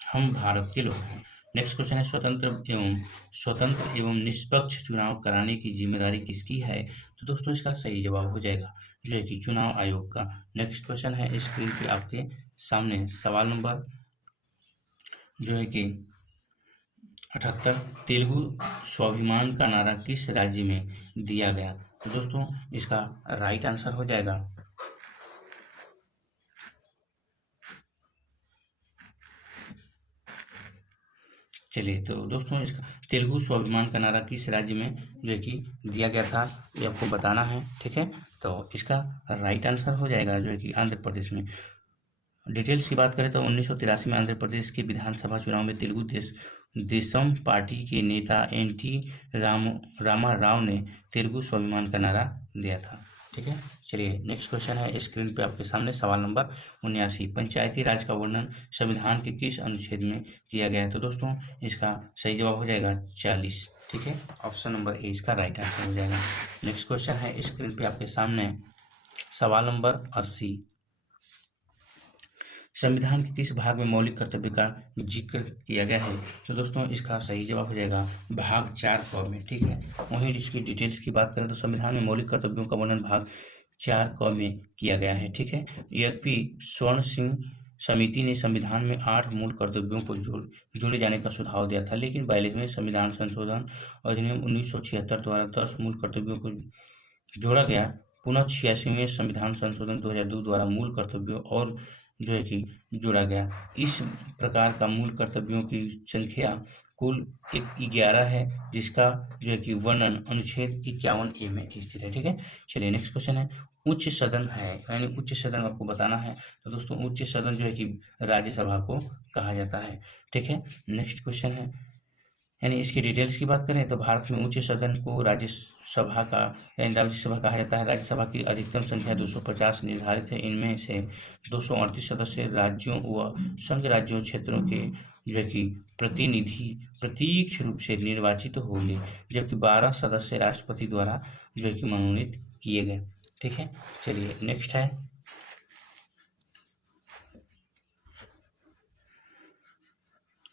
हम भारत के लोग हैं। नेक्स्ट क्वेश्चन है, स्वतंत्र एवं निष्पक्ष चुनाव कराने की जिम्मेदारी किसकी है? तो दोस्तों इसका सही जवाब हो जाएगा जो है कि चुनाव आयोग का। नेक्स्ट क्वेश्चन है स्क्रीन पे आपके सामने, सवाल नंबर जो है कि 78, तेलुगु स्वाभिमान का नारा किस राज्य में दिया गया? तो दोस्तों इसका राइट आंसर हो जाएगा चलिए, तो दोस्तों इसका तेलुगु स्वाभिमान का नारा किस राज्य में जो है कि दिया गया था, ये आपको बताना है। ठीक है, तो इसका राइट आंसर हो जाएगा जो है कि आंध्र प्रदेश में। डिटेल्स की बात करें तो 1983 में आंध्र प्रदेश के विधानसभा चुनाव में तेलुगु देशम पार्टी के नेता एनटी रामा राव ने तेलुगु स्वाभिमान का नारा दिया था। ठीक है, चलिए नेक्स्ट क्वेश्चन है स्क्रीन पे आपके सामने, सवाल नंबर 79, पंचायती राज का वर्णन संविधान के किस अनुच्छेद में किया गया है? तो दोस्तों इसका सही जवाब हो जाएगा 40। ठीक है, ऑप्शन नंबर ए इसका राइट आंसर हो जाएगा। नेक्स्ट क्वेश्चन है स्क्रीन पे आपके सामने, सवाल नंबर 80, संविधान के किस भाग में मौलिक कर्तव्य का जिक्र किया गया है? तो दोस्तों इसका सही जवाब हो जाएगा भाग 4 क में। ठीक है, वहीं इसकी डिटेल्स की बात करें तो संविधान में मौलिक कर्तव्यों का वर्णन भाग 4 क में किया गया है। ठीक है, यद्यपि स्वर्ण सिंह समिति ने संविधान में 8 मूल कर्तव्यों को जोड़े जाने का सुझाव दिया था, लेकिन 42वें संविधान संशोधन अधिनियम 1976 द्वारा 10 मूल कर्तव्यों को जोड़ा गया। पुनः 86वें संविधान संशोधन 2002 द्वारा मूल कर्तव्यों और जो है कि जोड़ा गया। इस प्रकार का मूल कर्तव्यों की संख्या कुल 11 है, जिसका जो है कि वर्णन अनुच्छेद 51A में स्थित है। ठीक है, चलिए नेक्स्ट क्वेश्चन है, उच्च सदन है, यानी उच्च सदन आपको बताना है। तो दोस्तों उच्च सदन जो है कि राज्यसभा को कहा जाता है। ठीक है, नेक्स्ट क्वेश्चन है, यानी इसकी डिटेल्स की बात करें तो भारत में उच्च सदन को राज्यसभा कहा जाता है। राज्यसभा की अधिकतम संख्या 250 निर्धारित है। इनमें से 238 सदस्य राज्यों व संघ राज्यों क्षेत्रों के जो है कि प्रतिनिधि प्रत्यक्ष रूप से निर्वाचित होंगे, जबकि 12 सदस्य राष्ट्रपति द्वारा जो है कि मनोनीत किए गए। ठीक है, चलिए नेक्स्ट है,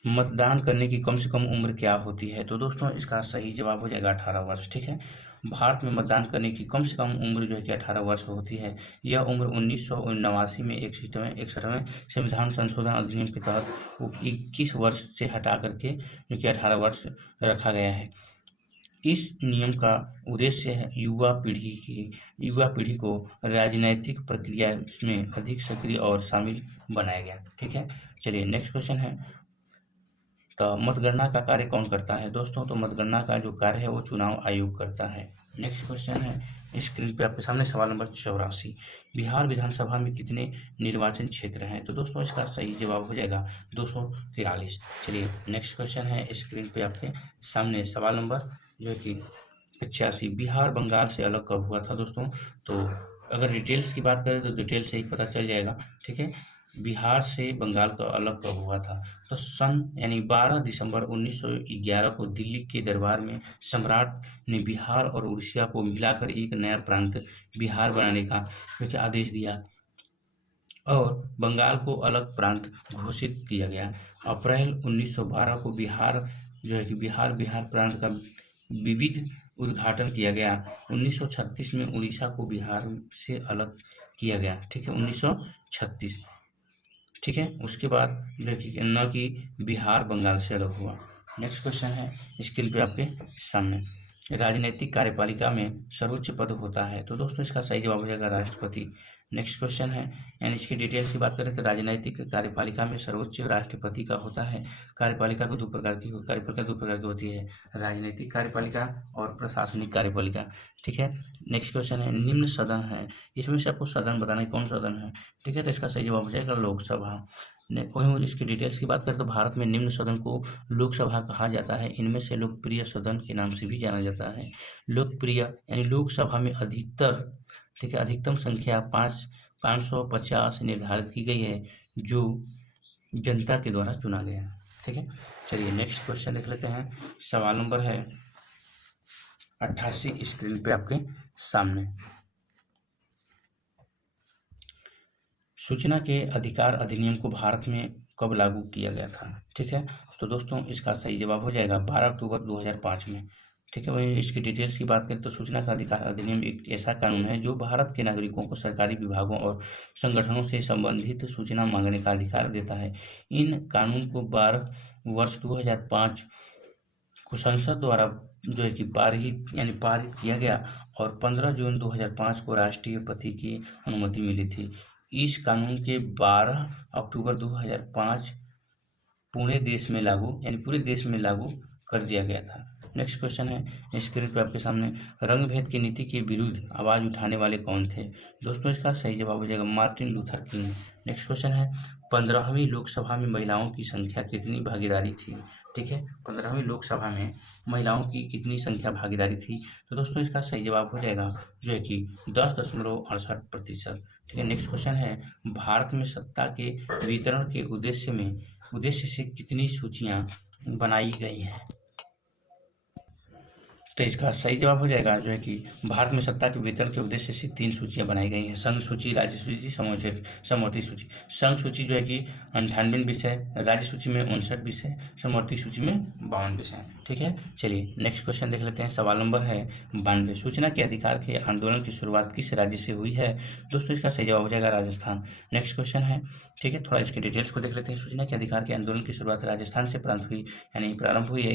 मतदान करने की कम से कम उम्र क्या होती है? तो दोस्तों इसका सही जवाब हो जाएगा 18 वर्ष। ठीक है, भारत में मतदान करने की कम से कम उम्र जो है कि 18 वर्ष होती है। यह उम्र 1979 में 61वें संविधान संशोधन अधिनियम के तहत 21 वर्ष से हटा करके जो कि 18 वर्ष रखा गया है। इस नियम का उद्देश्य है युवा पीढ़ी को राजनैतिक प्रक्रिया में अधिक सक्रिय और शामिल बनाया गया। ठीक है, चलिए नेक्स्ट क्वेश्चन है, तो मतगणना का कार्य कौन करता है? दोस्तों तो मतगणना का जो कार्य है वो चुनाव आयोग करता है। नेक्स्ट क्वेश्चन है, स्क्रीन पे आपके सामने सवाल नंबर 84, बिहार विधानसभा में कितने निर्वाचन क्षेत्र हैं? तो दोस्तों इसका सही जवाब हो जाएगा 243। चलिए नेक्स्ट क्वेश्चन है, स्क्रीन पे आपके सामने सवाल नंबर जो है कि 85, बिहार बंगाल से अलग कब हुआ था? दोस्तों तो अगर डिटेल्स की बात करें तो डिटेल से ही पता चल जाएगा। ठीक है, बिहार से बंगाल का अलग कब हुआ था? तो सन यानी 12 दिसंबर 1911 को दिल्ली के दरबार में सम्राट ने बिहार और उड़ीसा को मिलाकर एक नया प्रांत बिहार बनाने का जो कि आदेश दिया और बंगाल को अलग प्रांत घोषित किया गया। अप्रैल 1912 को बिहार जो है कि बिहार प्रांत का विविध उद्घाटन किया गया। 1936 में उड़ीसा को बिहार से अलग किया गया। ठीक है, 1936। ठीक है, उसके बाद जो है कि न कि बिहार बंगाल से अलग हुआ। नेक्स्ट क्वेश्चन है, स्क्रीन पे आपके सामने, राजनीतिक कार्यपालिका में सर्वोच्च पद होता है? तो दोस्तों इसका सही जवाब हो जाएगा राष्ट्रपति। नेक्स्ट क्वेश्चन है, यानी इसकी डिटेल्स की बात करें तो राजनीतिक कार्यपालिका में सर्वोच्च राष्ट्रपति का होता है। कार्यपालिका दो प्रकार की होती है, राजनीतिक कार्यपालिका और प्रशासनिक कार्यपालिका। ठीक है, नेक्स्ट क्वेश्चन है, निम्न सदन है, इसमें से आपको सदन बताना है कौन सदन है। ठीक है, तो इसका सही जवाब हो जाएगा लोकसभा। वहीं इसकी डिटेल्स की बात करें तो भारत में निम्न सदन को लोकसभा कहा जाता है। इनमें से लोकप्रिय सदन के नाम से भी जाना जाता है। लोकप्रिय यानी लोकसभा में अधिकतर, ठीक है, अधिकतम संख्या 550 निर्धारित की गई है, जो जनता के द्वारा चुना गया है। ठीक है, चलिए नेक्स्ट क्वेश्चन देख लेते हैं, सवाल नंबर है 88 स्क्रीन पे आपके सामने, सूचना के अधिकार अधिनियम को भारत में कब लागू किया गया था? ठीक है, तो दोस्तों इसका सही जवाब हो जाएगा 12 अक्टूबर 2005 में। ठीक है, वहीं इसकी डिटेल्स की बात करें तो सूचना का अधिकार अधिनियम एक ऐसा कानून है जो भारत के नागरिकों को सरकारी विभागों और संगठनों से संबंधित सूचना मांगने का अधिकार देता है। इन कानून को 12 वर्ष 2005 को संसद द्वारा जो है कि पारित किया गया और 15 जून 2005 को राष्ट्रपति की अनुमति मिली थी। इस कानून के 12 अक्टूबर 2005 पूरे देश में लागू कर दिया गया था। नेक्स्ट क्वेश्चन है, स्क्रीन पर आपके सामने, रंग भेद की नीति के विरुद्ध आवाज उठाने वाले कौन थे? दोस्तों इसका सही जवाब हो जाएगा Martin Luther king. Next question है, 15वीं लोकसभा में महिलाओं की संख्या कितनी भागीदारी थी? ठीक है, 15वीं लोकसभा में महिलाओं की कितनी संख्या भागीदारी थी? तो दोस्तों इसका सही जवाब हो जाएगा जो है कि 10.68%। ठीक है, नेक्स्ट क्वेश्चन है, भारत में सत्ता के वितरण के उद्देश्य से कितनी सूचियां बनाई गई हैं? तो इसका सही जवाब हो जाएगा जो है कि भारत में सत्ता के वितरण के उद्देश्य से 3 सूचियाँ बनाई गई हैं, संघ सूची, राज्य सूची, समवर्ती सूची। संघ सूची जो है कि 98 विषय, राज्य सूची में 59 विषय, समवर्ती सूची में 52 विषय। ठीक है, चलिए नेक्स्ट क्वेश्चन देख लेते हैं। सवाल नंबर है 92, सूचना के अधिकार के आंदोलन की शुरुआत किस राज्य से हुई है? दोस्तों इसका सही जवाब हो जाएगा राजस्थान। नेक्स्ट क्वेश्चन है, ठीक है, थोड़ा इसके डिटेल्स को देख लेते हैं। सूचना के अधिकार के आंदोलन की शुरुआत राजस्थान से प्रारंभ हुई है।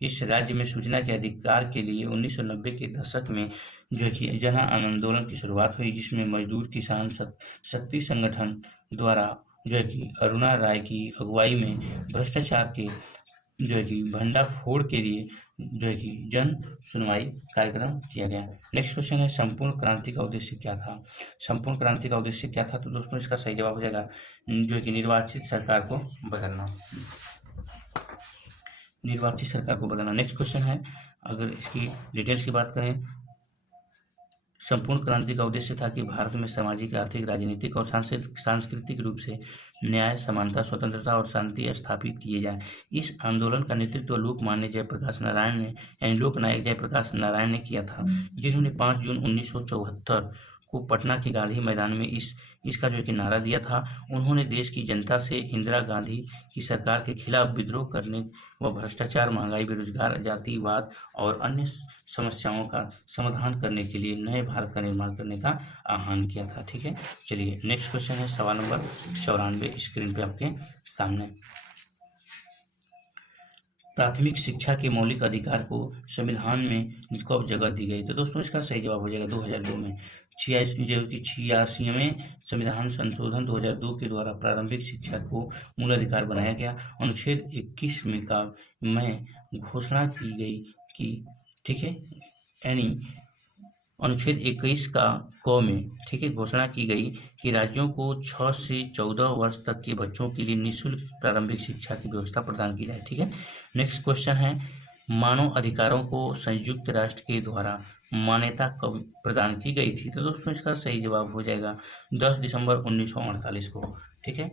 इस राज्य में सूचना के अधिकार के लिए 1990 के दशक में जो है कि जन आंदोलन की शुरुआत हुई, जिसमें मजदूर किसान शक्ति संगठन द्वारा जो है कि अरुणा राय की अगुवाई में भ्रष्टाचार के जो है कि भंडाफोड़ के लिए जो है कि जन सुनवाई कार्यक्रम किया गया। नेक्स्ट क्वेश्चन है, संपूर्ण क्रांति का उद्देश्य क्या था? संपूर्ण क्रांति का उद्देश्य क्या था? तो दोस्तों इसका सही जवाब हो जाएगा जो है कि निर्वाचित सरकार को बदलना। निर्वाचित सरकार को बदलना। नेक्स्ट क्वेश्चन है, अगर इसकी डिटेल्स की बात करें, संपूर्ण क्रांति का उद्देश्य था कि भारत में सामाजिक, आर्थिक, राजनीतिक और सांस्कृतिक रूप से न्याय, समानता, स्वतंत्रता और शांति स्थापित किए जाए। इस आंदोलन का नेतृत्व लोकनायक जयप्रकाश नारायण ने किया था, जिन्होंने 5 जून 1974 को पटना के गांधी मैदान में इसका जो है कि नारा दिया था। उन्होंने देश की जनता से इंदिरा गांधी की सरकार के खिलाफ विद्रोह करने व भ्रष्टाचार, महंगाई, बेरोजगार, जातिवाद और अन्य समस्याओं का समाधान करने के लिए नए भारत का निर्माण करने का आह्वान किया था। ठीक है, चलिए नेक्स्ट क्वेश्चन है, सवाल नंबर 94 स्क्रीन पे आपके सामने। प्राथमिक शिक्षा के मौलिक अधिकार को संविधान में कब जगह दी गई? तो दोस्तों इसका सही जवाब हो जाएगा 2002 में। 86वें संविधान संशोधन 2002 के द्वारा प्रारंभिक शिक्षा को मूल अधिकार बनाया गया। अनुच्छेद 21 में घोषणा की गई कि, ठीक है, यानी अनुच्छेद 21 में, ठीक है, घोषणा की गई कि राज्यों को 6 से 14 वर्ष तक के बच्चों के लिए निःशुल्क प्रारंभिक शिक्षा की व्यवस्था प्रदान की जाए। ठीक है, नेक्स्ट क्वेश्चन है, मानव अधिकारों को संयुक्त राष्ट्र के द्वारा मान्यता कब प्रदान की गई थी? तो दोस्तों इसका सही जवाब हो जाएगा 10 दिसंबर 1948 को। ठीक है,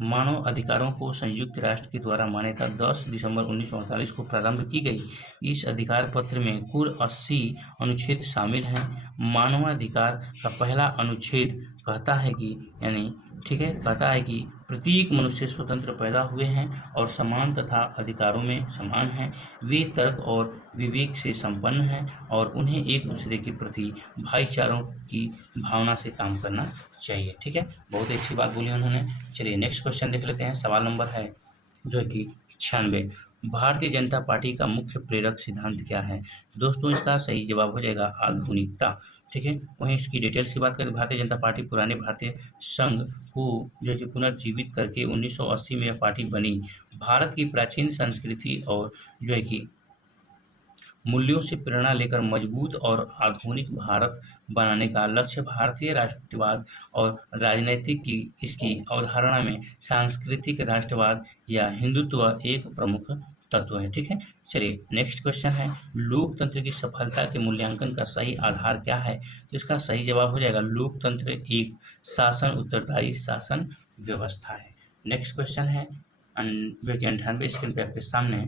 मानव अधिकारों को संयुक्त राष्ट्र के द्वारा मान्यता 10 दिसंबर 1948 को प्रारंभ की गई। इस अधिकार पत्र में कुल 80 अनुच्छेद शामिल हैं। मानवाधिकार का पहला अनुच्छेद कहता है कि, यानी ठीक है, कहता है कि प्रत्येक मनुष्य स्वतंत्र पैदा हुए हैं और समान तथा अधिकारों में समान हैं। वे तर्क और विवेक से संपन्न हैं और उन्हें एक दूसरे के प्रति भाईचारों की भावना से काम करना चाहिए। ठीक है, बहुत ही अच्छी बात बोली उन्होंने। चलिए नेक्स्ट क्वेश्चन देख लेते हैं। सवाल नंबर है जो है कि 96, भारतीय जनता पार्टी का मुख्य प्रेरक सिद्धांत क्या है? दोस्तों इसका सही जवाब हो जाएगा आधुनिकता। ठीक है, वहीं इसकी डिटेल्स की बात करें, भारतीय जनता पार्टी पुराने भारतीय संघ को जो है कि पुनर्जीवित करके 1980 में यह पार्टी बनी। भारत की प्राचीन संस्कृति और जो है कि मूल्यों से प्रेरणा लेकर मजबूत और आधुनिक भारत बनाने का लक्ष्य भारतीय राष्ट्रवाद और राजनीतिक की इसकी अवधारणा में सांस्कृतिक राष्ट्रवाद या हिंदुत्व एक प्रमुख तत्व है। ठीक है, चलिए नेक्स्ट क्वेश्चन है, लोकतंत्र की सफलता के मूल्यांकन का सही आधार क्या है? तो इसका सही जवाब हो जाएगा लोकतंत्र एक शासन उत्तरदायी शासन व्यवस्था है। नेक्स्ट क्वेश्चन है जो कि 98 स्क्रीन पे आपके सामने,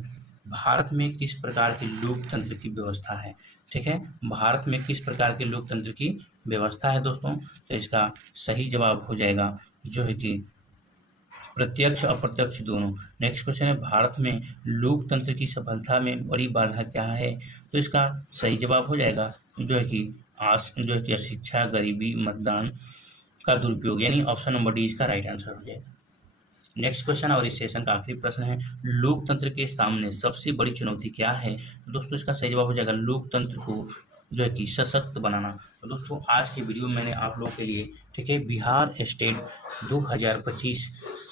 भारत में किस प्रकार की लोकतंत्र की व्यवस्था है? ठीक है, भारत में किस प्रकार के लोकतंत्र की व्यवस्था है दोस्तों? तो इसका सही जवाब हो जाएगा जो है कि प्रत्यक्ष अप्रत्यक्ष दोनों। नेक्स्ट क्वेश्चन है, भारत में लोकतंत्र की सफलता में बड़ी बाधा क्या है? तो इसका सही जवाब हो जाएगा जो है कि अशिक्षा, गरीबी, मतदान का दुरुपयोग, यानी ऑप्शन नंबर डी इसका राइट आंसर हो जाएगा। नेक्स्ट क्वेश्चन और इस सेशन का आखिरी प्रश्न है, लोकतंत्र के सामने सबसे बड़ी चुनौती क्या है? तो दोस्तों इसका सही जवाब हो जाएगा लोकतंत्र को जो है कि सशक्त बनाना। तो दोस्तों आज की वीडियो में मैंने आप लोगों के लिए, ठीक है, बिहार स्टेट 2025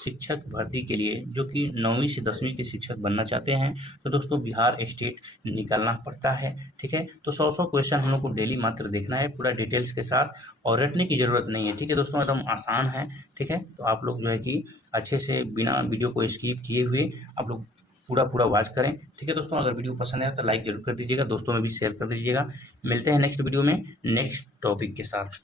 शिक्षक भर्ती के लिए जो कि 9वीं से 10वीं के शिक्षक बनना चाहते हैं, तो दोस्तों बिहार स्टेट निकालना पड़ता है। ठीक है, तो 100 क्वेश्चन हम लोग को डेली मात्र देखना है पूरा डिटेल्स के साथ, और रटने की ज़रूरत नहीं है। ठीक है दोस्तों, एकदम आसान है। ठीक है, तो आप लोग जो है कि अच्छे से बिना वीडियो को स्किप किए हुए आप लोग पूरा वॉच करें। ठीक है दोस्तों, अगर वीडियो पसंद आया तो लाइक जरूर कर दीजिएगा, दोस्तों में भी शेयर कर दीजिएगा। मिलते हैं नेक्स्ट वीडियो में नेक्स्ट टॉपिक के साथ।